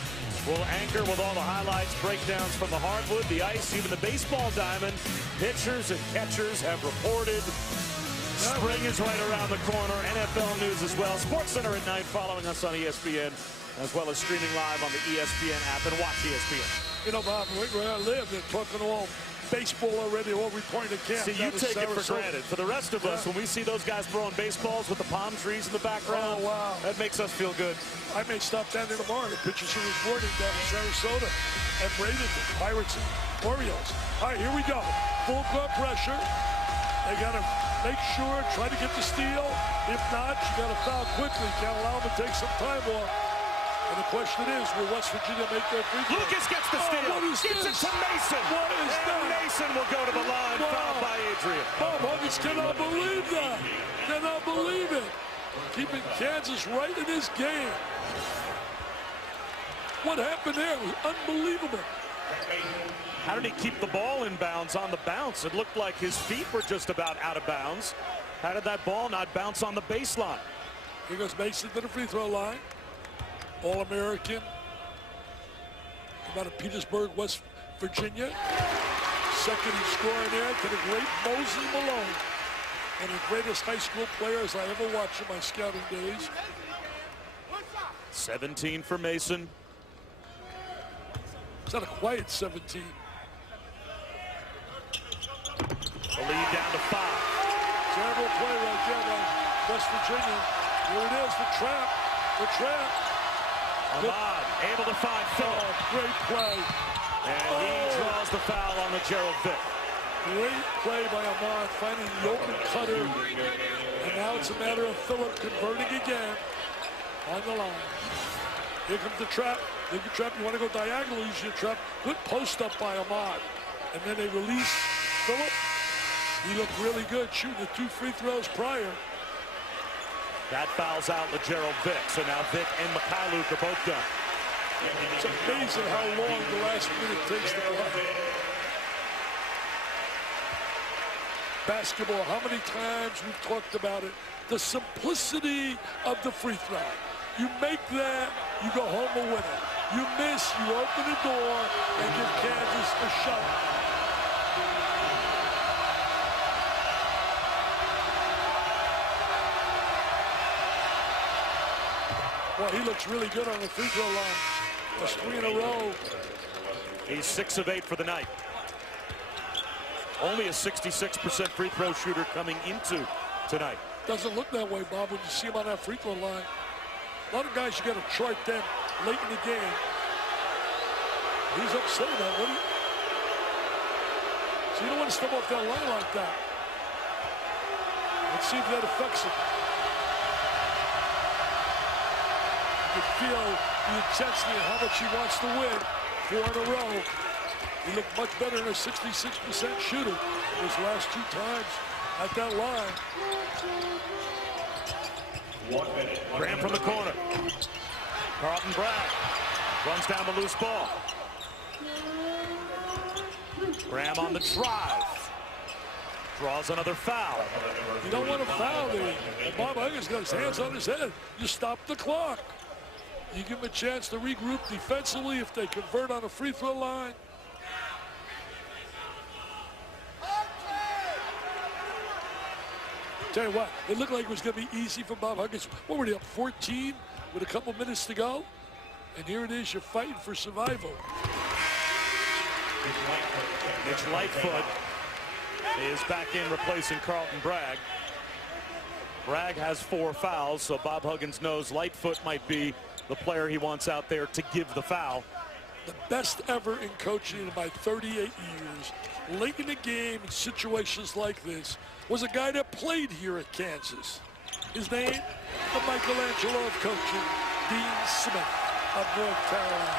will anchor with all the highlights, breakdowns from the hardwood, the ice, even the baseball diamond. Pitchers and catchers have reported. Spring is right around the corner. NFL news as well. Sports Center at Night following us on ESPN, as well as streaming live on the ESPN app, and watch ESPN. You know, Bob, where I live, they're talking all baseball already, all reporting to camp. See, you take it for granted. For the rest of us, when we see those guys throwing baseballs with the palm trees in the background, that makes us feel good. I may stop down there tomorrow. The pitchers are reporting down in Sarasota and Bradenton, Pirates and Orioles. All right, here we go. Full court pressure. They got to make sure, try to get the steal. If not, you got to foul quickly. Can't allow them to take some time off. And the question is, will West Virginia make their free throw? Lucas gets the steal. Gives it to Mason. What is that? Mason will go to the line, fouled by Adrian. Bob Huggins cannot believe that. Cannot believe it. Keeping Kansas right in this game. What happened there? It was unbelievable. How did he keep the ball in bounds on the bounce? It looked like his feet were just about out of bounds. How did that ball not bounce on the baseline? Here goes Mason to the free throw line. All-American. Come out of Petersburg, West Virginia. Second in scoring there to the great Moses Malone. One of the greatest high school players I ever watched in my scouting days. 17 for Mason. It's not a quiet 17. The lead down to 5. Terrible play right there by West Virginia. Here it is, the trap. The trap. Ahmad able to find Phillip. Great play. And he draws the foul on the Gerald Vick. Great play by Ahmad, finding the open cutter. And now it's a matter of Phillip converting again on the line. Here comes the trap. Look at trap. You want to go diagonal, use your trap. Good post up by Ahmad. And then they release Phillip. He looked really good shooting the 2 free throws prior. That fouls out LeGerald Vick. So now Vick and Mykhailiuk are both done. It's amazing how long the last minute takes to play. Basketball, how many times we've talked about it. The simplicity of the free throw. You make that, you go home a winner. You miss, you open the door and give Kansas a shot. Well, he looks really good on the free throw line. That's 3 in a row. He's 6 of 8 for the night. Only a 66% free throw shooter coming into tonight. Doesn't look that way, Bob, when you see him on that free throw line. A lot of guys, you got to chart them late in the game. He's upset about what so you don't want to step off that line like that. Let's see if that affects him. You can feel the intensity of how much he wants to win. 4 in a row. He looked much better than a 66% shooter his last 2 times at that line. Graham from the corner. Carlton Bragg runs down the loose ball. Graham on the drive. Draws another foul. You don't want to foul there. And Bob Huggins got his hands on his head. You stop the clock. You give him a chance to regroup defensively if they convert on a free throw line. Tell you what, it looked like it was going to be easy for Bob Huggins. What were they up 14 with a couple minutes to go? And here it is, you're fighting for survival. Mitch Lightfoot is back in replacing Carlton Bragg. Bragg has 4 fouls, so Bob Huggins knows Lightfoot might be the player he wants out there to give the foul. The best ever in coaching in my 38 years, late in the game in situations like this, was a guy that played here at Kansas. His name, the Michelangelo of coaching, Dean Smith of North Carolina.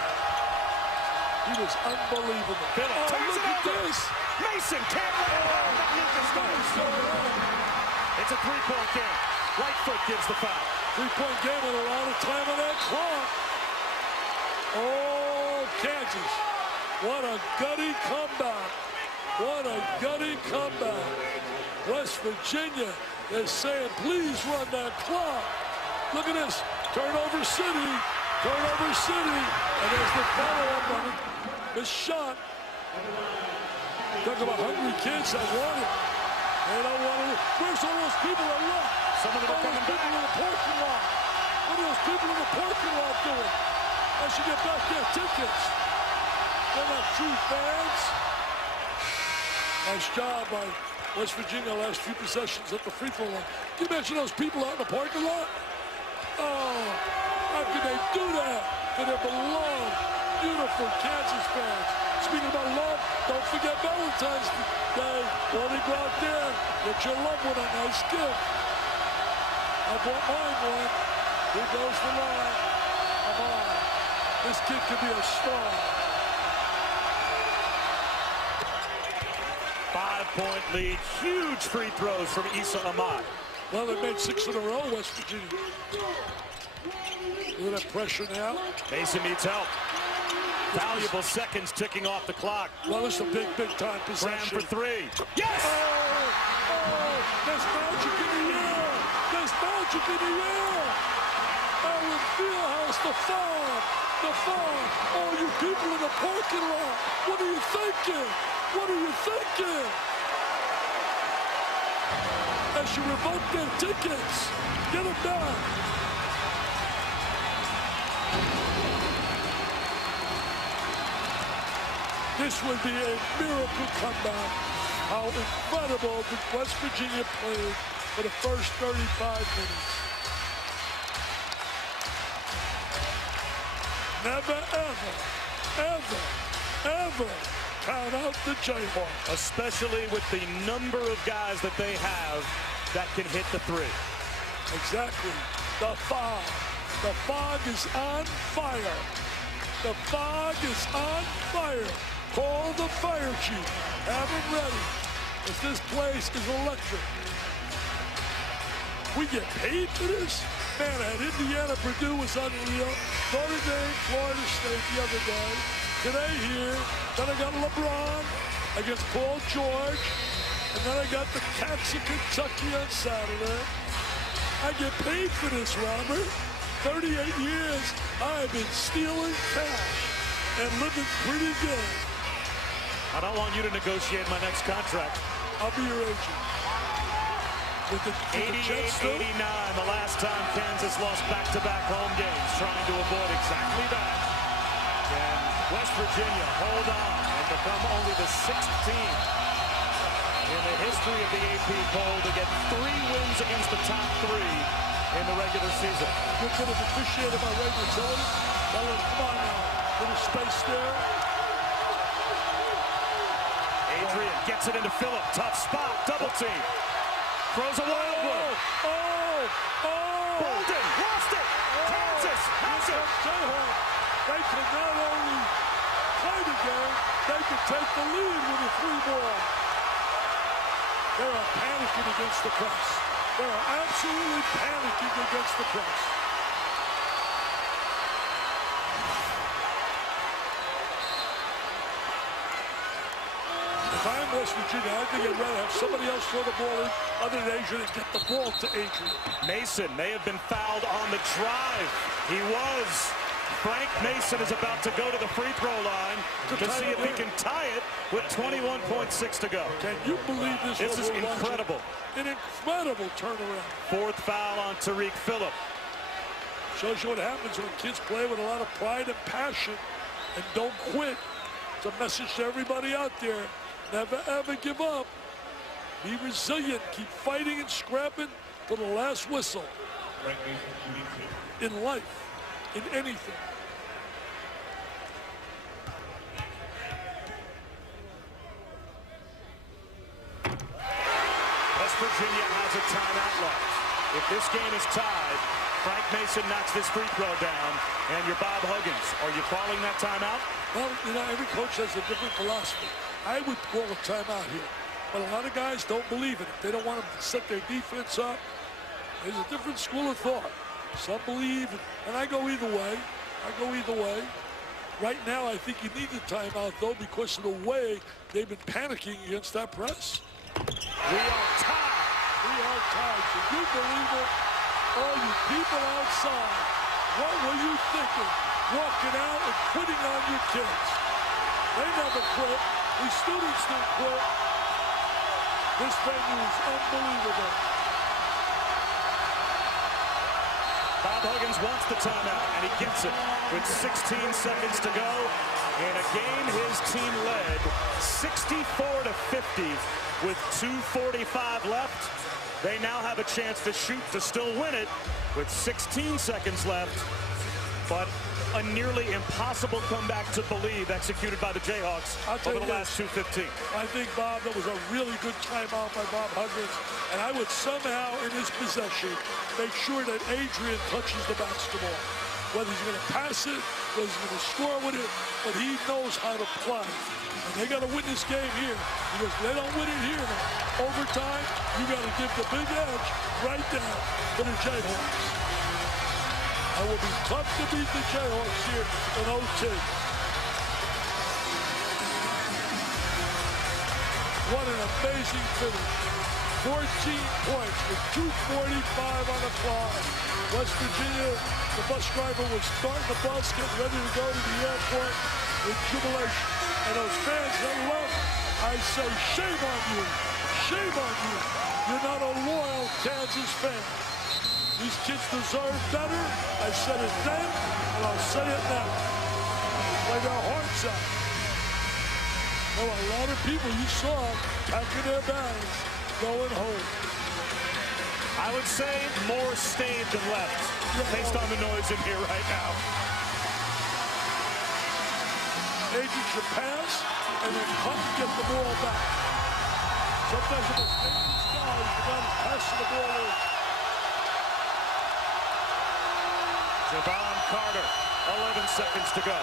He was unbelievable. Oh, look at this. Mason can't let it go. It's a 3-point game. Lightfoot gives the foul. 3-point game with a lot of time on that clock. Oh, Kansas. What a gutty comeback. What a gutty comeback. West Virginia is saying, please run that clock. Look at this. Turnover City. Turnover City. And there's the follow-up on it. This shot. Talk about hungry kids that want it. They don't want it. Where's all those people that left? Some of them are coming back. In the parking lot. What are those people in the parking lot doing? They should get back their tickets. They're not true fans. Nice job by West Virginia last few possessions at the free throw line. Can you imagine those people out in the parking lot? Oh, how could they do that to their beloved, beautiful Kansas fans? Speaking about love, don't forget Valentine's Day. While they go out there, get your loved one a nice gift. I bought mine one. Here goes the line. Come on. This kid could be a star. 5-point lead. Huge free throws from Issa Ahmad. Well, they made 6 in a row, West Virginia. Look at that pressure now. Mason needs help. Valuable seconds ticking off the clock. Well, it's a big, big-time possession. Graham for 3. Yes! Oh, there's magic in the air. There's magic in the air. Allen Fieldhouse, the foul. The foul. Oh, you people in the parking lot. What are you thinking? What are you thinking? As you revoke their tickets, get them back. This would be a miracle comeback. How incredible the West Virginia played for the first 35 minutes. Never, ever, ever, ever count out the Jayhawks. Especially with the number of guys that they have that can hit the three. Exactly. The fog. The fog is on fire. The fog is on fire. Call the fire chief. Have him ready. If this place is electric. We get paid for this? Man, at Indiana, Purdue was unreal. Notre Dame, Florida State the other day. Today here, then I got LeBron against Paul George. And then I got the Cats of Kentucky on Saturday. I get paid for this, Robert. 38 years, I've been stealing cash and living pretty good. I don't want you to negotiate my next contract. I'll be your agent. With the 88-89, the last time Kansas lost back-to-back home games, trying to avoid exactly that. And West Virginia hold on and become only the 6th team in the history of the AP poll to get 3 wins against the top 3 in the regular season. You could have officiated my Ray Mazzilli. Tell him, come on now. Little space there. Adrian gets it into Phillip. Tough spot. Double team. Throws a wild one. Bolden lost it. Kansas has it. They can not only play the game, they can take the lead with a 3-ball. They are panicking against the press. They are absolutely panicking against the press. If I'm West Virginia, I think I'd rather have somebody else throw the ball in other than Adrian and get the ball to Adrian. Mason may have been fouled on the drive. He was. Frank Mason is about to go to the free throw line to see if he can tie it with 21.6 to go. Can you believe this? This is incredible. An incredible turnaround. 4th foul on Tariq Phillip. Shows you what happens when kids play with a lot of pride and passion and don't quit. It's a message to everybody out there. Never, ever give up. Be resilient. Keep fighting and scrapping to the last whistle. In life, in anything. West Virginia has a timeout left. If this game is tied, Frank Mason knocks this free throw down, and you're Bob Huggins. Are you calling that timeout? Well, you know, every coach has a different philosophy. I would call a timeout here, but a lot of guys don't believe in it. They don't want to set their defense up. There's a different school of thought. Some believe, and I go either way. Right now, I think you need the timeout, though, because of the way they've been panicking against that press. We are tied. Can you believe it? All you people outside, what were you thinking? Walking out and quitting on your kids. They never quit. These students didn't quit. This venue is unbelievable. Bob Huggins wants the timeout, and he gets it with 16 seconds to go. In a game his team led 64-50 with 2:45 left. They now have a chance to shoot to still win it with 16 seconds left. But a nearly impossible comeback to believe executed by the Jayhawks over the last 2:15. I think, Bob, that was a really good timeout by Bob Huggins. And I would somehow, in his possession, make sure that Adrian touches the basketball. Whether he's going to pass it, whether he's going to score with it, but he knows how to play. And they got to win this game here, because if they don't win it here, overtime, you got to give the big edge right down to the Jayhawks. It will be tough to beat the Jayhawks here in OT. What an amazing finish. 14 points with 2:45 on the clock. West Virginia, the bus driver was starting the bus, getting ready to go to the airport with jubilation. And those fans, they love it. I say, shame on you. Shame on you. You're not a loyal Kansas fan. These kids deserve better. I said it then, and I'll say it now. Play their hearts out. Well, a lot of people you saw packing their bags, going home. I would say more stayed than left, based on the noise in here right now. Adrian should pass and then cut and get the ball back. Sometimes the most dangerous guy is the guy who's passing the ball in. Javon Carter, 11 seconds to go.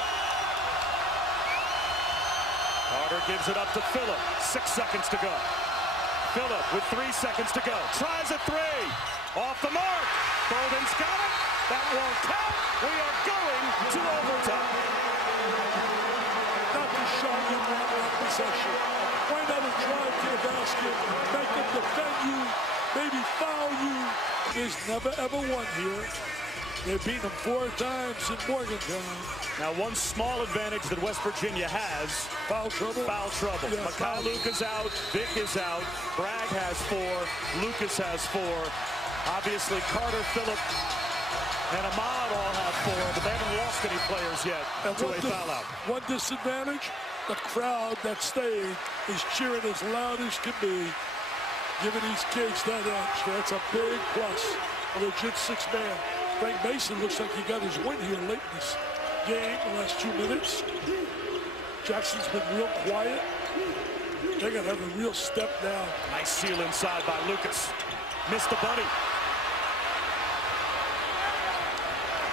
Carter gives it up to Phillip, 6 seconds to go. Phillip with 3 seconds to go. Tries a three. Off the mark. Bolden's got it. That won't count. We are going to overtime. Not the shot you want on possession. Why not a drive to the basket, make them defend you, maybe foul you. There's never ever one here. They've beaten them 4 times in Morgantown. Now, one small advantage that West Virginia has. Foul trouble? Foul trouble. Yeah, Mykhailiuk is out. Vic is out. Bragg has 4. Lucas has 4. Obviously, Carter, Phillip, and Ahmad all have 4, but they haven't lost any players yet to a foul out. One disadvantage, the crowd that stayed is cheering as loud as can be, giving these kids that edge. That's a big plus. A legit 6-man. Frank Mason looks like he got his win here late in this game, the last 2 minutes. Jackson's been real quiet. They're going to have a real step now. Nice seal inside by Lucas. Missed the bunny.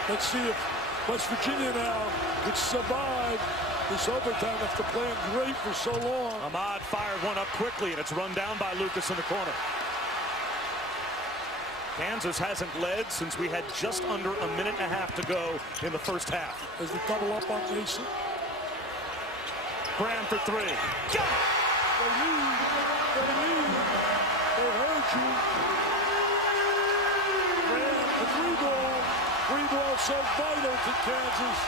Let's see if West Virginia now could survive this overtime after playing great for so long. Ahmad fired one up quickly, and it's run down by Lucas in the corner. Kansas hasn't led since we had just under a minute and a half to go in the first half. As they double up on Mason. Graham for 3. Got it! They lead. They lead. They heard you. Graham, the 3 ball. 3 ball so vital to Kansas.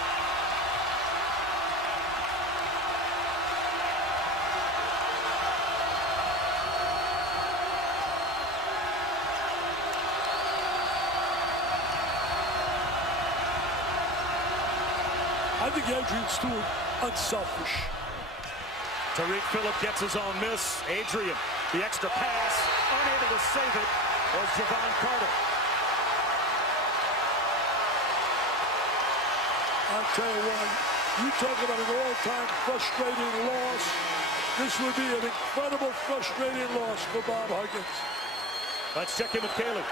I think Adrian Stewart unselfish. Tariq Phillip gets his own miss. Adrian, the extra pass, unable to save it, was Javon Carter. I'll tell you what, you talk about an all-time frustrating loss. This would be an incredible frustrating loss for Bob Huggins. Let's check in with Kaylee.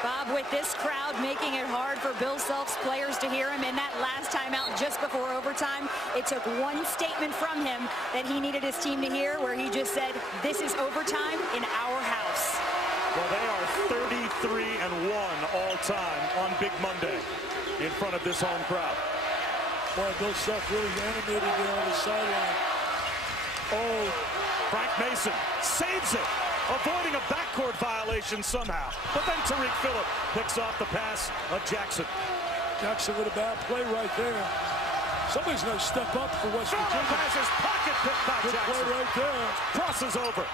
Bob, with this crowd making it hard for Bill Self's players to hear him in that last timeout just before overtime, it took one statement from him that he needed his team to hear, where he just said, "This is overtime in our house." Well, they are 33-1 all time on Big Monday in front of this home crowd. Boy, Bill Self really animated there on the sideline. Oh, Frank Mason saves it, avoiding a backcourt violation somehow. But then Tariq Phillip picks off the pass of Jackson. Jackson with a bad play right there. Somebody's going to step up for West Virginia. Has his pocket picked by Good Jackson. play right there. Crosses over.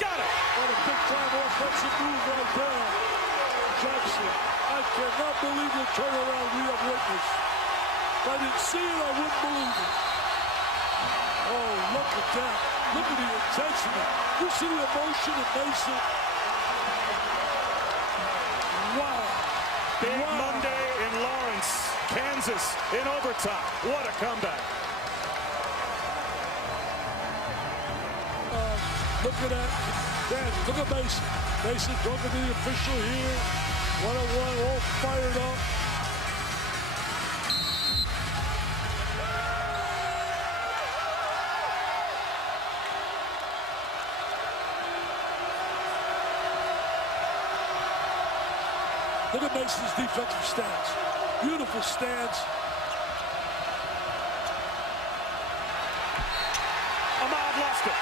Got it. What a big-time offensive move right there. Jackson, I cannot believe the turnaround we have witnessed. If I didn't see it, I wouldn't believe it. Oh, look at that. Look at the intensity. You see the emotion in Mason? Wow. Big Monday in Lawrence, Kansas in overtime. What a comeback. Look at that. Dan, look at Mason. Mason talking to the official here. One-on-one, all fired up. Look at Mason's defensive stance. Beautiful stance. Ahmad lost it.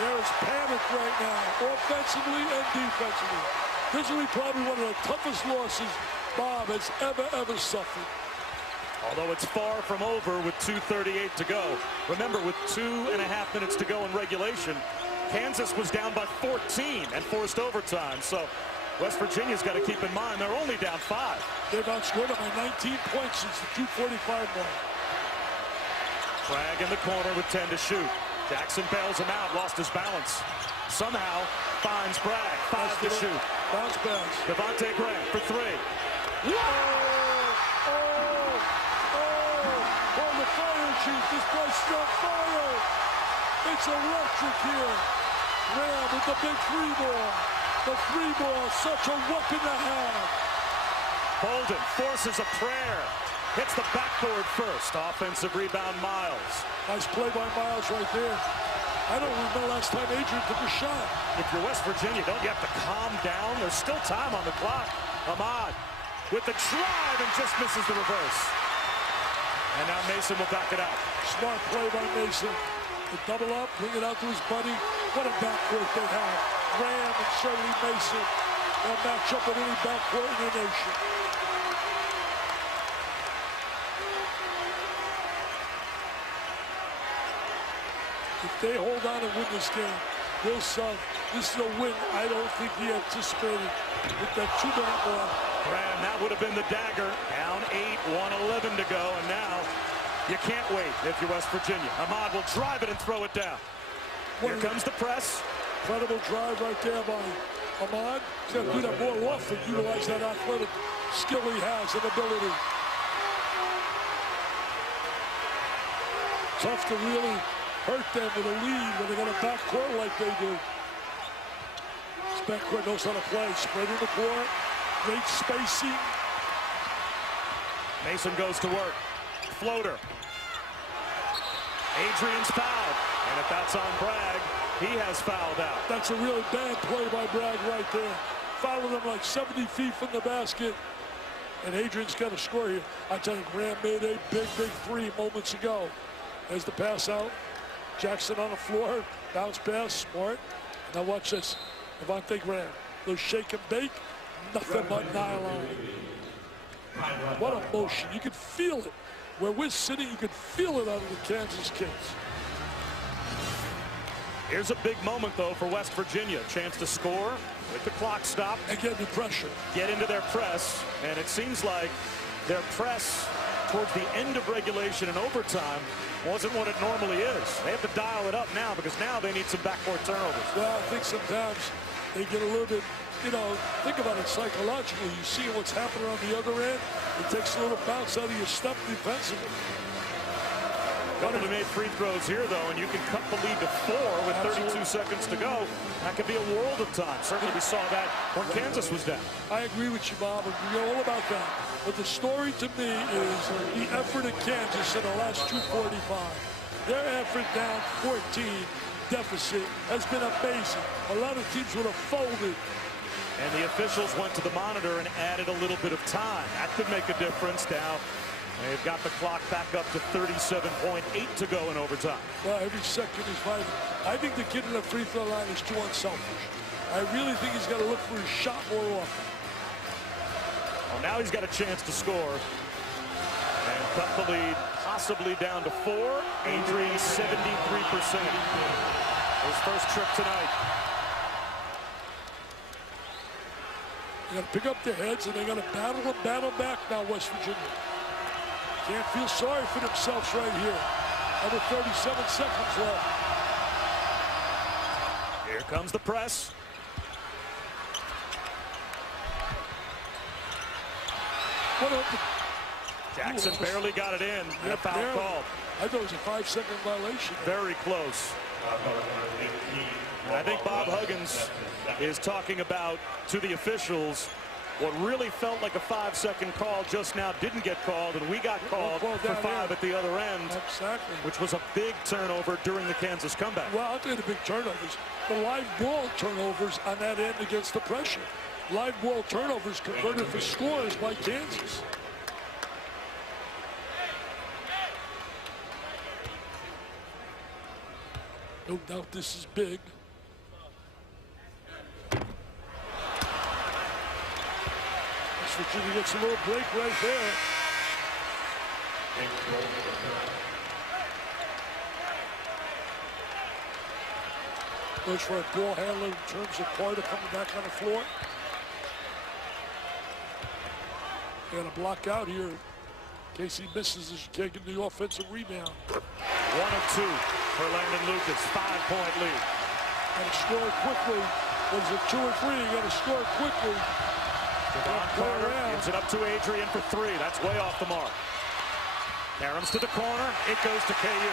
There is panic right now, offensively and defensively. This will be probably one of the toughest losses Bob has ever suffered. Although it's far from over with 2:38 to go. Remember, with 2.5 minutes to go in regulation, Kansas was down by 14 and forced overtime. So West Virginia's got to keep in mind they're only down 5. They've outscored them by 19 points since the 2:45 mark. Bragg in the corner with 10 to shoot. Jackson bails him out, lost his balance. Somehow finds Bragg, 5 to shoot. Bounce pass. Devontae Graham for 3. Oh! Chief. This place is on fire. It's electric here. Graham with the big three ball. The three ball, such a weapon to have. Bolden forces a prayer. Hits the backboard first. Offensive rebound, Miles. Nice play by Miles right there. I don't remember the last time Adrian took a shot. If you're West Virginia, don't you have to calm down? There's still time on the clock. Ahmad with the drive and just misses the reverse. And now Mason will back it out. Smart play by Mason. The double up, bring it out to his buddy. What a backcourt they have. Graham and Shirley Mason. They'll match up with any backcourt in the nation. If they hold on and win this game, Will Self, this is a win I don't think he anticipated with that 2-minute run. Graham, that would have been the dagger. Down 8, 1:11 to go, and now you can't wait if you're West Virginia. Ahmad will drive it and throw it down. Here comes the press. Incredible drive right there by Ahmad. He's got to do that more often, utilize that athletic skill he has and ability. Tough to really hurt them with a lead when they got a backcourt like they do. This backcourt knows how to play. Spreading the court, great spacing. Mason goes to work. Floater. Adrian's fouled. And if that's on Bragg, he has fouled out. That's a really bad play by Bragg right there. Fouled him like 70 feet from the basket. And Adrian's got to score here. I tell you, Graham made a big three moments ago. There's the pass out. Jackson on the floor, bounce pass, smart. Now watch this, Devontae Graham. They'll shake and bake, nothing but nylon. What a motion, you can feel it. Where we're sitting, you can feel it out of the Kansas kids. Here's a big moment, though, for West Virginia. Chance to score with the clock stopped. And get the pressure. Get into their press, and it seems like their press towards the end of regulation and overtime wasn't what it normally is. They have to dial it up now because now they need some backcourt turnovers. Well, I think sometimes they get a little bit, think about it psychologically. You see what's happening on the other end. It takes a little bounce out of your step defensively. Couple made free throws here, though, and you can cut the lead to 4 with 32 seconds to go. That could be a world of time. Certainly we saw that when Kansas was down. I agree with you, Bob. We're all about that. But the story to me is the effort of Kansas in the last 2:45. Their effort down 14 deficit has been amazing. A lot of teams would have folded. And the officials went to the monitor and added a little bit of time. That could make a difference now. They've got the clock back up to 37.8 to go in overtime. Well, every second is vital. I think the kid in the free throw line is too unselfish. I really think he's got to look for his shot more often. Well, now he's got a chance to score. And cut the lead possibly down to 4. Adrian 73%. His first trip tonight. They got to pick up their heads and they got to battle back now, West Virginia. Can't feel sorry for themselves right here. Under 37 seconds left. Here comes the press. Jackson barely got it in. And a foul called. I thought it was a 5-second violation. Very close. And I think Bob Huggins is talking about to the officials what really felt like a 5-second call just now didn't get called, and we got called for 5 at the other end. Exactly. Which was a big turnover during the Kansas comeback. Well, I'll tell you the big turnovers. The live ball turnovers on that end against the pressure. Live ball turnovers converted for scores by Kansas. No doubt this is big. West Virginia gets a little break right there. Goes for a ball handler in terms of Carter coming back on the floor. They got a block out here in case he misses as taking the offensive rebound. 1 of 2 for Landon Lucas, 5-point lead. Got to score quickly. Was it 2 or 3? You got to score quickly. Devon Carter gives it up to Adrian for 3. That's way off the mark. Aarons to the corner. It goes to KU.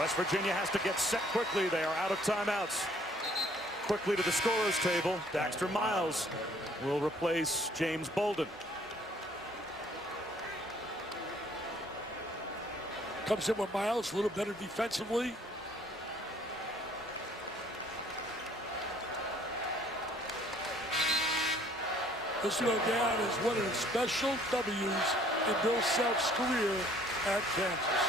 West Virginia has to get set quickly. They are out of timeouts. Quickly to the scorer's table. Daxter Miles will replace James Bolden. Comes in with Miles, a little better defensively. This will go down as one of the special W's in Bill Self's career at Kansas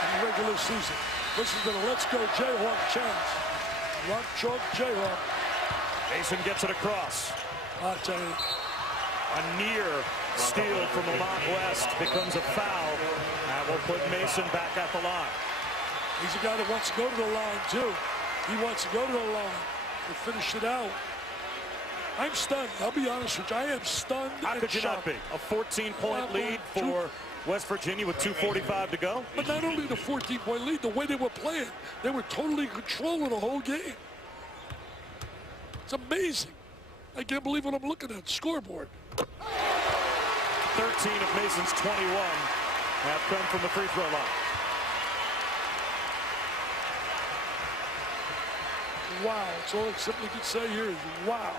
in the regular season. Listen to the Let's Go Jayhawk chants. Rock Chalk Jayhawk. Mason gets it across. I'll tell you. A near steal from Lamont West becomes a foul. That will put Mason back at the line. He's a guy that wants to go to the line, too. He wants to go to the line to finish it out. I'm stunned. I'll be honest with you. I am stunned. How could you not be? A 14-point lead for West Virginia with 2:45 to go. But not only the 14-point lead, the way they were playing, they were totally in control of the whole game. It's amazing. I can't believe what I'm looking at. Scoreboard. 13 of Mason's 21 have come from the free throw line. Wow. That's all I simply can say here is wow.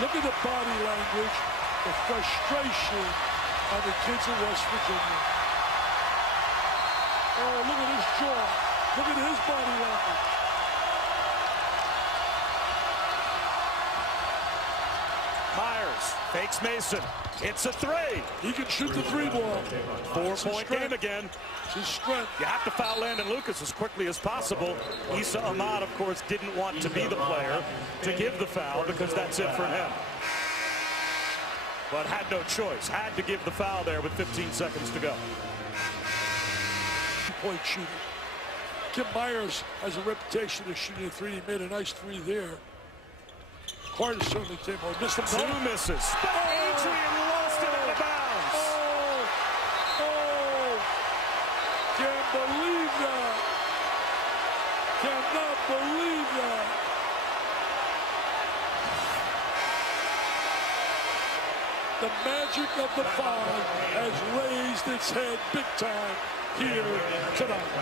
Look at the body language, the frustration on the kids in West Virginia. Oh, look at his jaw. Look at his body language. Myers fakes Mason. It's a three. He can shoot the three ball. 4-point game again. It's his strength. You have to foul Landon Lucas as quickly as possible. Issa Ahmad, of course, didn't want to be the player to give the foul because that's it for him. But had no choice. Had to give the foul there with 15 seconds to go. Point shooter. Kim Myers has a reputation of shooting a three. He made a nice three there. Carter certainly came on. Missed him. Two misses. Adrian lost it out of bounds. Can't believe that. Cannot believe that. The magic of the five has raised its head big time here tonight.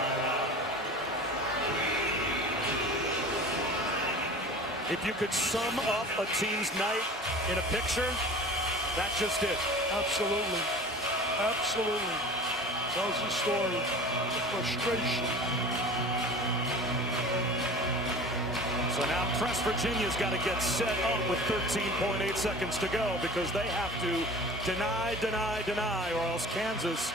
If you could sum up a team's night in a picture, that's just it. Absolutely. Absolutely. Tells the story. The frustration. So now West Virginia's got to get set up with 13.8 seconds to go because they have to deny, or else Kansas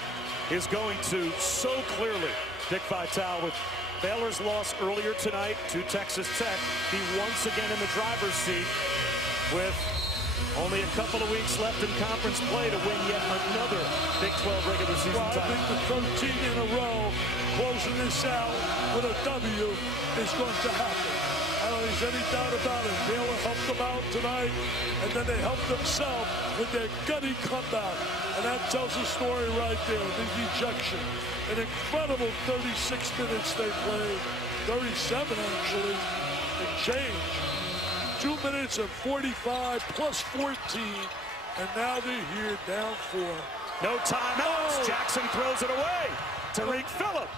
is going to so clearly. Dick Vitale with Baylor's loss earlier tonight to Texas Tech. He once again in the driver's seat with only a couple of weeks left in conference play to win yet another Big 12 regular season title. I think the 13 in a row, closing this out with a W, is going to happen. I don't think there's any doubt about it. Baylor helped them out tonight, and then they helped themselves with their gutty comeback. And that tells the story right there, the ejection. An incredible 36 minutes they played, 37 actually, and change. 2 minutes and 45 plus 14, and now they're here down 4. No timeouts. Jackson throws it away. Tariq Phillip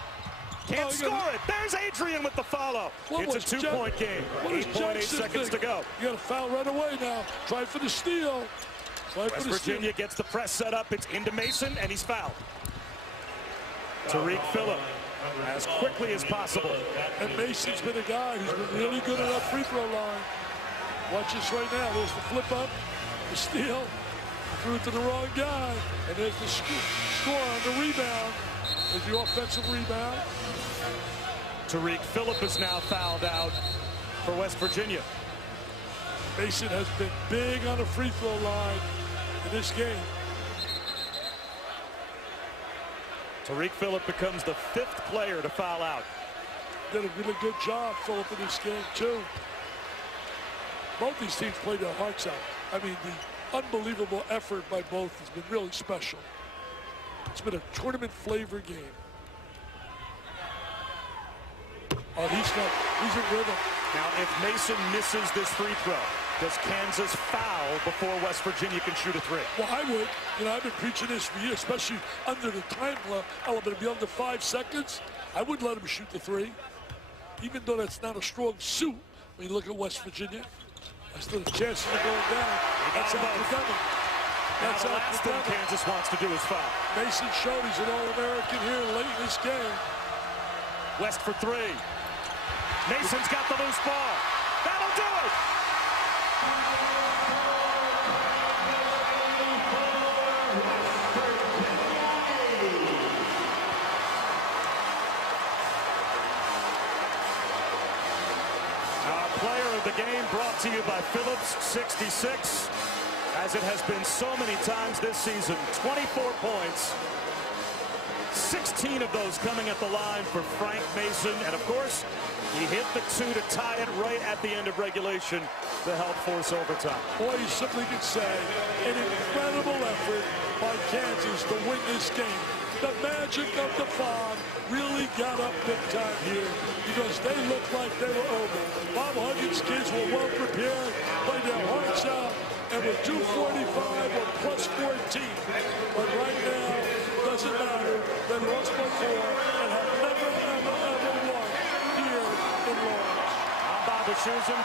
can't score it. There's Adrian with the follow. It's a 2-point game. 8.8 seconds to go. You got a foul right away now. Try for the steal. West Virginia gets the press set up. It's into Mason, and he's fouled. Tariq Phillip as quickly as possible. And Mason's been a guy who's been really good at that free throw line. Watch this right now. There's the flip up, the steal, threw it to the wrong guy, and there's the score on the rebound. There's the offensive rebound. Tariq Phillip is now fouled out for West Virginia. Mason has been big on the free throw line in this game. Tariq Phillip becomes the 5th player to foul out. Did a really good job, Phillip, in this game, too. Both these teams played their hearts out. I mean, unbelievable effort by both has been really special. It's been a tournament flavor game. Oh, he's in rhythm. Now, if Mason misses this free throw, does Kansas foul before West Virginia can shoot a three? Well, I would. You know, I've been preaching this for years, especially under the time element to be under 5 seconds. I would let him shoot the three, even though that's not a strong suit when you look at West Virginia. I still have a chance of going down. That's academic. That's the last thing Kansas wants to do is foul. Mason showed he's an All-American here late in this game. West for three. Mason's got the loose ball. That'll do it. Our player of the game brought to you by Phillips 66. As it has been so many times this season, 24 points. 16 of those coming at the line for Frank Mason. And of course, he hit the two to tie it right at the end of regulation to help force overtime. Boy, you simply could say an incredible effort by Kansas to win this game. The magic of the fog really got up big time here because they looked like they were over. Bob Huggins' kids were well prepared, played their hearts out, and with 245 or plus 14. But right now, doesn't matter. They lost by 4 and have never, ever, ever won here in Lawrence. I'm Bob Wischusen.